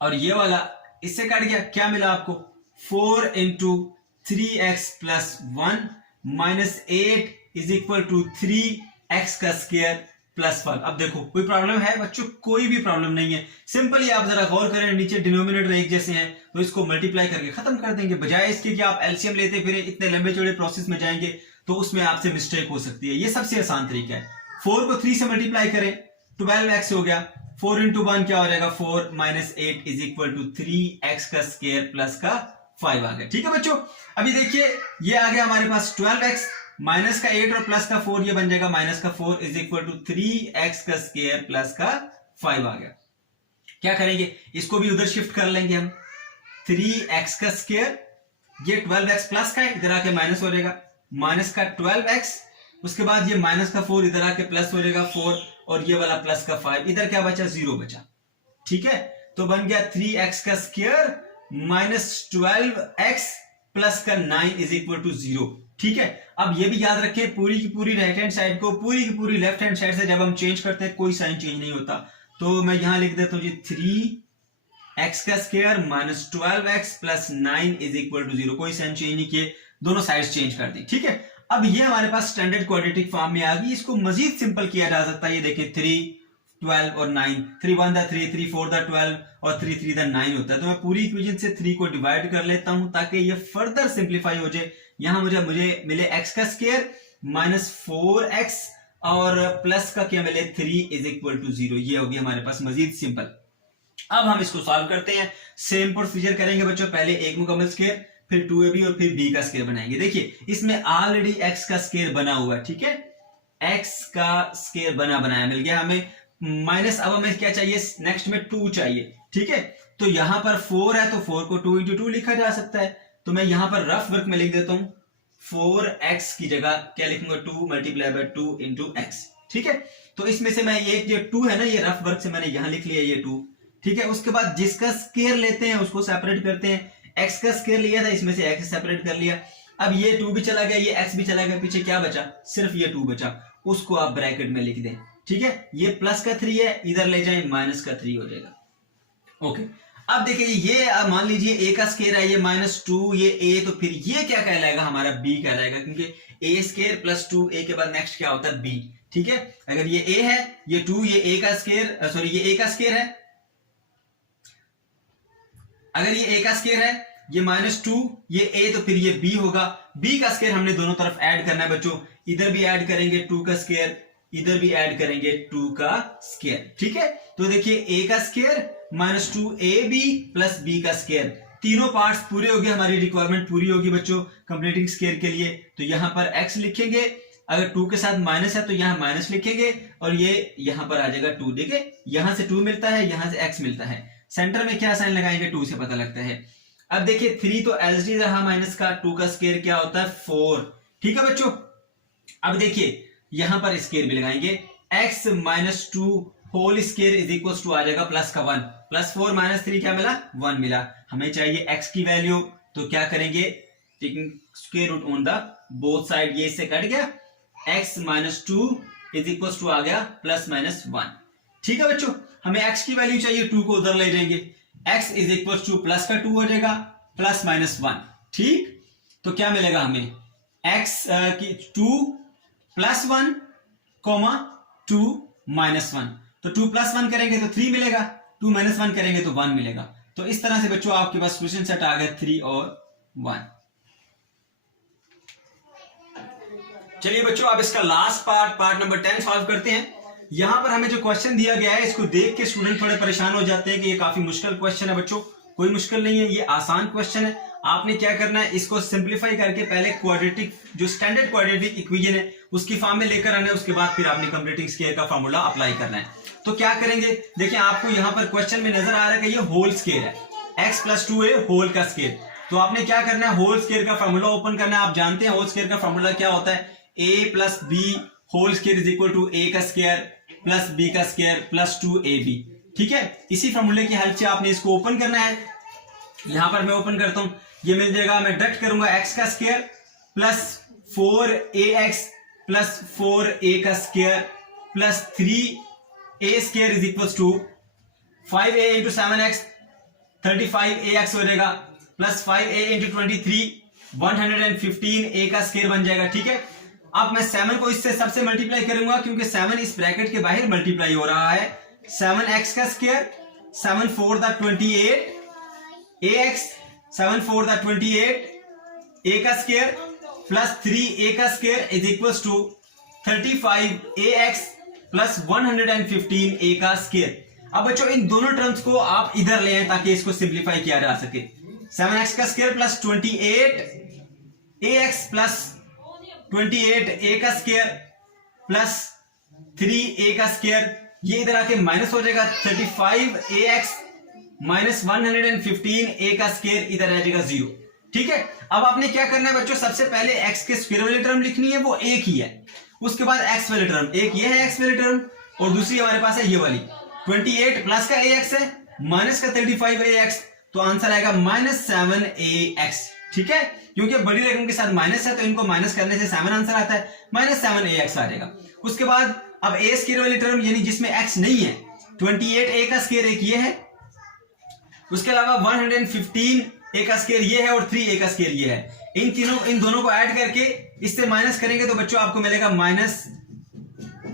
और ये वाला इससे कट गया, क्या मिला आपको 4 × 3x + 1 -8 is equal to 3x का स्क्वायर + 1। अब देखो कोई प्रॉब्लम है बच्चों, कोई भी प्रॉब्लम नहीं है। सिंपल ही आप जरा गौर करें, नीचे डिनोमिनेटर एक जैसे हैं तो इसको मल्टीप्लाई करके खत्म कर देंगे, बजाय इसके कि आप एलसीएम लेते फिर इतने लंबे चौड़े प्रोसेस में जाएंगे तो उसमें आपसे मिस्टेक हो सकती है। ये सबसे आसान तरीका है। 4 को 3 से मल्टीप्लाई करें, 12x हो गया। 4 इंटू 1 क्या हो जाएगा, 4 minus 8 is equal to 3x का स्क्वायर प्लस का 5 आ गया। ठीक है बच्चों, अभी देखिए ये आ गया हमारे पास 12x माइनस का 8 और प्लस का 4, ये बन जाएगा माइनस का 4 इज इक्वल टू 3x का स्क्वायर प्लस का 5 आ गया। क्या करेंगे, इसको भी उधर शिफ्ट कर लेंगे हम। 3x का स्क्वायर, ये 12x प्लस का है, इधर आके माइनस हो जाएगा, माइनस का 12x, उसके बाद ये माइनस का 4 इधर आके प्लस हो जाएगा 4, और ये वाला प्लस का 5, इधर क्या बचा, 0 बचा। ठीक है, तो बन गया 3x का स्क्वायर माइनस 12x प्लस का 9 इज इक्वल टू 0। ठीक है, अब ये भी याद रखें, पूरी की पूरी राइट हैंड साइड को पूरी की पूरी लेफ्ट हैंड साइड से जब हम चेंज करते हैं कोई साइन चेंज नहीं होता। तो मैं यहां लिख देता हूं जी 3x का square minus 12x plus 9 is equal to 0। कोई साइन चेंज नहीं किए, दोनों साइड्स चेंज कर दी। ठीक है, अब ये हमारे पास स्टैंडर्ड क्वाड्रेटिक फॉर्म में आ गई। इसको मजीद सिंपल किया जा सकता है। ये देखिए 3, 12 और 9, 3 1 दा 3, 3 4 दा 12 और 3 3 दा 9 होता है। तो मैं पूरी इक्वेशन से 3 को डिवाइड कर लेता हूं ताकि ये फर्दर सिंप्लीफाई हो जाए। यहां मुझे मिले x का स्क्वायर माइनस 4x और प्लस का क्या मिले 3 इज इक्वल टू 0। ये होगी हमारे पास मजीद सिंपल। अब हम इसको सॉल्व करते हैं। सेम प्रोसीजर करेंगे बच्चों, पहले एक मुकम्मल स्क्वायर, फिर 2ab और फिर b का स्क्वायर बनाएंगे। देखिए इसमें ऑलरेडी x का स्क्वायर बना हुआ है। ठीक है, x का स्क्वायर बनाया मिल गया हमें, माइनस अब हमें क्या चाहिए, नेक्स्ट में 2 चाहिए। ठीक है, तो यहां पर 4 है तो 4 को 2 इंटू 2 लिखा जा सकता है। तो मैं यहां पर रफ वर्क में लिख देता हूं, 4x की जगह क्या लिखूंगा, 2 मल्टीप्लाई बाय 2 इंटू x। ठीक है, तो इसमें से मैं ये जो 2 है ना, ये रफ वर्क से मैंने यहां लिख लिया ये 2। ठीक है, उसके बाद जिसका स्क्वायर लेते हैं उसको सेपरेट करते हैं। x का स्क्वायर लिया था, इसमें से x सेपरेट कर लिया। अब ये 2 भी चला गया, ये x भी चला गया, पीछे क्या बचा, सिर्फ ये 2 बचा, उसको आप ब्रैकेट में लिख दें। ठीक है, ये प्लस का 3 है, इधर ले जाएं माइनस का 3 हो जाएगा। ओके, अब देखिए ये मान लीजिए a का स्क्वायर है, ये -2, ये a, तो फिर ये क्या कहलाएगा, हमारा b कहलाएगा, क्योंकि a स्क्वायर प्लस 2a के बाद नेक्स्ट क्या होता है, b। ठीक है, अगर ये a है, ये 2, ये a का स्क्वायर, सॉरी ये a का स्क्वायर है, अगर ये a का स्क्वायर है, ये -2, ये a, तो फिर ये b होगा। b का स्क्वायर हमने दोनों तरफ ऐड करना है बच्चों, इधर भी ऐड करेंगे 2 का स्क्वायर, इधर भी ऐड करेंगे 2 का स्क्वायर। ठीक है, तो देखिए a का स्क्वायर -2ab प्लस b का स्क्वायर, तीनों पार्ट्स पूरे हो गए, हमारी रिक्वायरमेंट पूरी होगी बच्चों कंप्लीटिंग स्क्वायर के लिए। तो यहां पर x लिखेंगे, अगर 2 के साथ माइनस है तो यहां माइनस लिखेंगे, और ये यहां पर आ जाएगा 2। देखिए यहां से 2 मिलता है, यहां से x मिलता है, सेंटर में क्या साइन लगाएंगे, 2 से पता लगता है। अब देखिए 3 तो एलसीडी रहा माइनस का, 2 का स्क्वायर क्या होता है, 4। ठीक है बच्चों, अब देखिए यहां पर स्क्वायर भी लगाएंगे, x minus 2 whole square is equal to आ जाएगा प्लस का 1, प्लस 4 माइनस 3 क्या मिला, 1 मिला। हमें चाहिए x की वैल्यू, तो क्या करेंगे, taking square root on the both side, ये इससे कट गया, x minus 2 is equal to आ गया प्लस माइनस 1। ठीक है बच्चों, हमें x की वैल्यू चाहिए, 2 को उधर ले जाएंगे, x is equal two plus का 2 हो जाएगा प्लस माइनस 1। ठीक, तो क्या मिलेगा हमें, x की 2 प्लस 1 कोमा 2 माइनस 1, तो 2 प्लस 1 करेंगे तो 3 मिलेगा, 2 माइनस 1 करेंगे तो 1 मिलेगा। तो इस तरह से बच्चों आपके पास क्वेश्चन सेट आ गया 3 और 1। चलिए बच्चों, अब इसका लास्ट पार्ट नंबर 10 सॉल्व करते हैं। यहां पर हमें जो क्वेश्चन दिया गया है, इसको देख के स्टूडेंट थोड़े परेशान हो जाते हैं कि ये काफी मुश्किल क्वेश्चन है। बच्चों कोई मुश्किल नहीं है, ये आसान क्वेश्चन है। आपने क्या करना है, इसको सिंप्लीफाई करके पहले क्वाड्रेटिक, जो स्टैंडर्ड क्वाड्रेटिक इक्वेशन है उसकी फॉर्म में लेकर आना है, उसके बाद फिर आपने कंप्लीटिंग स्क्वायर का फार्मूला अप्लाई करना है। तो क्या करेंगे, देखिए आपको यहां पर क्वेश्चन में नजर आ रहा है कि ये होल स्क्वायर है, x प्लस 2a होल का स्क्वायर। तो आपने क्या करना है, होल स्क्वायर का फार्मूला ओपन करना है। आप जानते हैं होल स्क्वायर का फार्मूला क्या होता है, a plus b whole square is equal to a का स्क्वायर प्लस b का स्क्वायर प्लस 2ab। ठीक है, इसी फार्मूले की हेल्प से आपने इसको ओपन करना है। यहां पर मैं ओपन करता हूं, ये मिल जाएगा, मैं डिडक्ट करूंगा x का square plus 4ax plus 4a का square plus 3a square is equal to 5a into 7x 35ax हो जाएगा प्लस 5a इंटू 23 115a का स्क्वायर बन जाएगा। ठीक है, अब मैं 7 को इससे सबसे मल्टीप्लाई करूंगा, क्योंकि 7 इस ब्रैकेट के बाहर मल्टीप्लाई हो रहा है। 7x का स्क्वायर 7 4 द 28 ax 7 4 द 28 a का स्क्वायर प्लस 3a का square is equal to 35ax plus 115a का स्क्वायर। अब बच्चों इन दोनों टर्म्स को आप इधर ले आए ताकि इसको सिंप्लीफाई किया जा सके। 7x का square plus 28ax plus 28a का स्क्वायर प्लस 3a का स्क्वायर, ये इधर आके माइनस हो जाएगा। 35ax माइनस 115a का स्क्वायर इधर आ जाएगा 0। ठीक है, अब आपने क्या करना है बच्चों, सबसे पहले x के स्क्वायर वाली टर्म लिखनी है, वो एक ही है। उसके बाद x वाली टर्म, एक ये है x वाली टर्म और दूसरी हमारे पास है ये वाली। 28 प्लस का ax है माइनस का 35ax, तो आंसर आएगा माइनस 7ax। ठीक है, क्योंकि बड़ी रकम के साथ माइनस है तो इनको माइनस करने से 7 आंसर आता है, माइनस 7ax आ जाएगा। उसके बाद अब a स्क्वायर वाली टर्म यानी जिसमें x नहीं है, 28a का स्क्वायर एक ये है, उसके अलावा 115a का स्क्वायर ये है और 3a का स्क्वायर ये है। इन दोनों को ऐड करके इससे माइनस करेंगे तो बच्चों आपको मिलेगा माइनस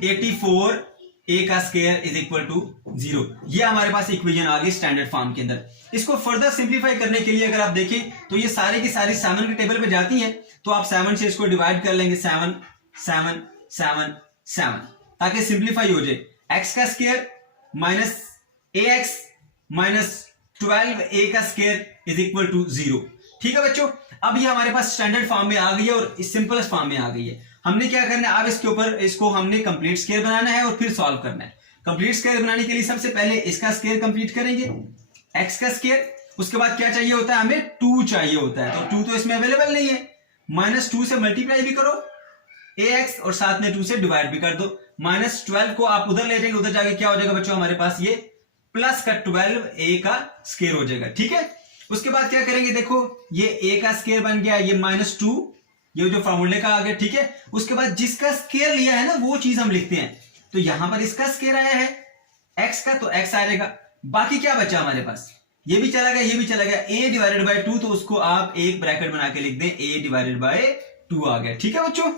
84a का स्क्वायर इज इक्वल टू 0। ये हमारे पास इक्वेशन आ गई स्टैंडर्ड फॉर्म के अंदर। इसको फर्दर सिंप्लीफाई करने के लिए अगर आप देखें तो ये सारी की सारी 7 के टेबल पे जाती हैं, तो आप 7 से इसको डिवाइड कर लेंगे, 7 7 7 7, ताकि सिंप्लीफाई हो जाए। x का square minus ax minus 12a का स्क्वायर इज इक्वल टू 0। ठीक है बच्चों, अब ये हमारे पास स्टैंडर्ड फॉर्म में आ गई है और इस सिंपलेस्ट फॉर्म में आ गई है। हमने क्या करना है, अब इसके ऊपर इसको हमने कंप्लीट स्क्वायर बनाना है और फिर सॉल्व करना है। कंप्लीट स्क्वायर बनाने के लिए सबसे पहले इसका स्क्वायर कंप्लीट करेंगे, x का स्क्वायर। उसके बाद क्या चाहिए होता है, हमें 2 चाहिए होता है, तो 2 तो इसमें अवेलेबल नहीं है। माइनस 2 से मल्टीप्लाई भी करो ax और साथ में 2 से डिवाइड भी कर दो। माइनस 12 को आप उधर ले जाएंगे, उधर जाके क्या हो जाएगा बच्चों, हमारे पास ये प्लस का 12a का स्क्वायर हो जाएगा। ठीक है, उसके बाद क्या करेंगे, देखो ये a का स्क्वायर बन गया, ये माइनस 2, ये जो फॉर्मूले का आ गया। ठीक है, उसके बाद जिसका स्क्वायर लिया है ना वो चीज हम लिखते हैं, तो यहां पर इसका स्क्वायर आया है x का, तो x आ जाएगा। बाकी क्या बचा हमारे पास, ये भी चला गया, ये भी चला गया, a डिवाइडेड बाय 2, तो उसको आप एक ब्रैकेट बना के लिख दें, a डिवाइडेड बाय 2 आ गया। ठीक है बच्चों,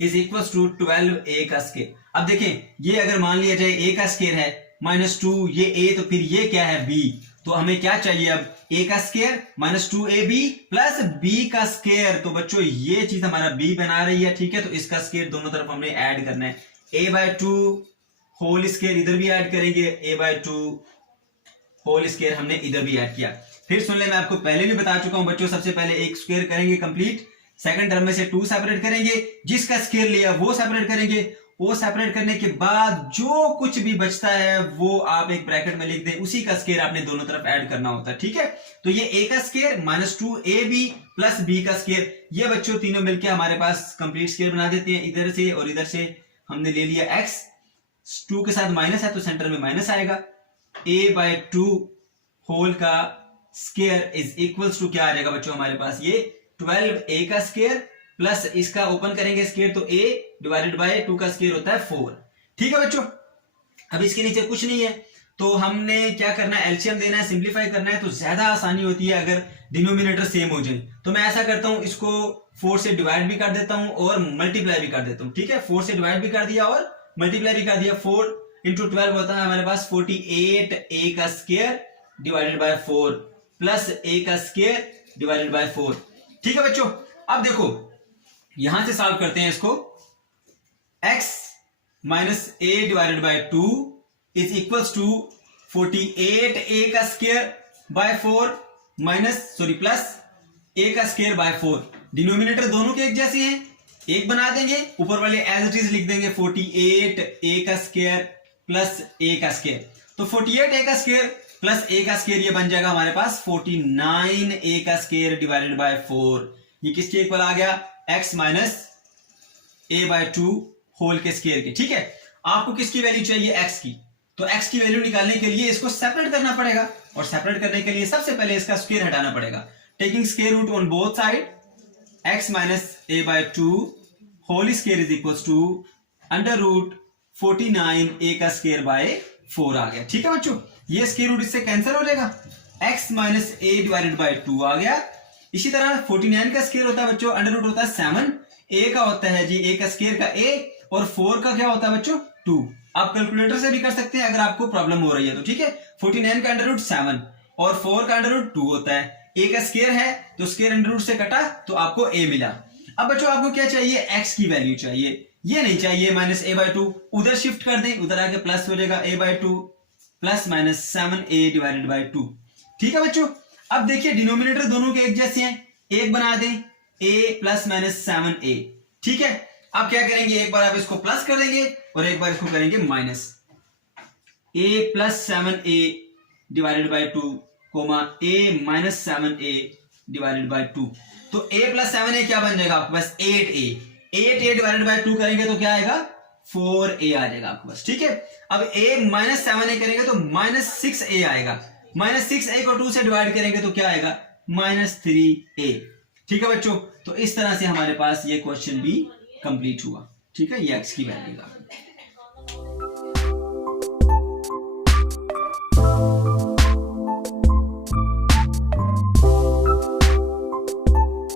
इज इक्वल टू 12a का स्क्वायर। अब देखें, ये अगर मान लिया जाए a का स्क्वायर है माइनस 2, ये a, तो फिर ये क्या है b, तो हमें क्या चाहिए अब, a का square minus 2ab plus b का स्क्वायर। तो बच्चों ये चीज हमारा b बना रही है। ठीक है, तो इसका स्क्वायर दोनों तरफ हमने ऐड करना है, a बाय 2 होल स्क्वायर इधर भी ऐड करेंगे, a बाय 2 होल स्क्वायर हमने इधर भी ऐड किया। फिर सुन ले, मैं आपको पहले भी बता चुका हूं बच्चों, सबसे पहले एक स्क्वायर करेंगे कंप्लीट, सेकंड टर्म में से 2 सेपरेट करेंगे, जिसका स्क्वायर लिया वो सेपरेट करेंगे, वो सेपरेट करने के बाद जो कुछ भी बचता है वो आप एक ब्रैकेट में लिख दें, उसी का स्क्वायर आपने दोनों तरफ ऐड करना होता है। ठीक है, तो ये a का square minus 2ab plus b का स्क्वायर, ये बच्चों तीनों मिलकर हमारे पास कंप्लीट स्क्वायर बना देते हैं। इधर से और इधर से हमने ले लिया x, 2 के साथ माइनस है तो सेंटर में माइनस आएगा, a बाय 2 होल का स्क्वायर इज इक्वल्स टू क्या आ जाएगा बच्चों हमारे पास, ये 12a का स्क्वायर प्लस इसका ओपन करेंगे स्क्वायर, तो a डिवाइडेड बाय 2 का स्क्वायर होता है 4। ठीक है बच्चों, अब इसके नीचे कुछ नहीं है, तो हमने क्या करना है, एलसीएम देना है, सिंप्लीफाई करना है, तो ज्यादा आसानी होती है अगर डिनोमिनेटर सेम हो जाए। तो मैं ऐसा करता हूं, इसको 4 से डिवाइड भी कर देता हूं और मल्टीप्लाई भी कर देता हूं। ठीक है, 4 से डिवाइड भी कर दिया और मल्टीप्लाई भी कर दिया। 4 इंटू 12 होता है हमारे पास 48a का square divided by 4 plus a का स्क्वायर डिवाइडेड बाय 4। ठीक है बच्चों, अब देखो यहां से सॉल्व करते हैं इसको, x minus a divided by 2 is equals to 48a का स्क्वायर बाय 4 प्लस a का स्क्वायर बाय 4। डिनोमिनेटर दोनों के एक जैसे हैं, एक बना देंगे, ऊपर वाले एज इट इज लिख देंगे 48a का स्क्वायर प्लस a का स्क्वायर। तो 48a का स्क्वायर प्लस a का स्क्वायर ये बन जाएगा हमारे पास 49a का स्क्वायर डिवाइडेड बाय 4। ये किसके इक्वल आ गया, x minus a by 2 whole के स्क्वायर के। ठीक है, आपको किसकी वैल्यू चाहिए, x की, तो x की वैल्यू निकालने के लिए इसको सेपरेट करना पड़ेगा, और सेपरेट करने के लिए सबसे पहले इसका स्क्वायर हटाना पड़ेगा। Taking square root on both side, x minus a by 2 whole square is equals to under root 49a का स्क्वायर बाय 4 आ गया। ठीक है बच्चों, ये स्क्वायर रूट इससे कैंसिल हो जाएगा, x minus a divided by 2 आ गया। इसी तरह 49 का स्क्वायर होता है बच्चों, अंडर रूट होता है 7, a का होता है जी a का स्क्वायर का a, और 4 का क्या होता है बच्चों 2। आप कैलकुलेटर से भी कर सकते हैं अगर आपको प्रॉब्लम हो रही है तो। ठीक है, 49 का अंडर रूट 7 और 4 का अंडर रूट 2 होता है, a का स्क्वायर है तो स्क्वायर अंडर रूट से कटा तो आपको a मिला। अब बच्चों आपको क्या चाहिए, x की वैल्यू चाहिए, ये नहीं चाहिए -a/2, उधर शिफ्ट कर दें, उधर आके प्लस हो जाएगा a/2 प्लस माइनस 7a/2। ठीक है बच्चों, अब देखिए डिनोमिनेटर दोनों के एक जैसे हैं, एक बना दें a प्लस माइनस 7a। ठीक है, अब क्या करेंगे, एक बार आप इसको प्लस कर देंगे और एक बार इसको करेंगे minus, a plus 7a/2 comma a minus 7a/2। तो a प्लस 7a क्या बन जाएगा आपके पास, 8a। 8a/2 करेंगे तो क्या आएगा, 4a आ जाएगा आपके पास। ठीक है, अब a माइनस 7a करेंगे तो -6a आएगा, -6a को 2 से डिवाइड करेंगे तो क्या आएगा, -3a। ठीक है बच्चों, तो इस तरह से हमारे पास ये क्वेश्चन भी कंप्लीट हुआ। ठीक है, ये x की वैल्यू का।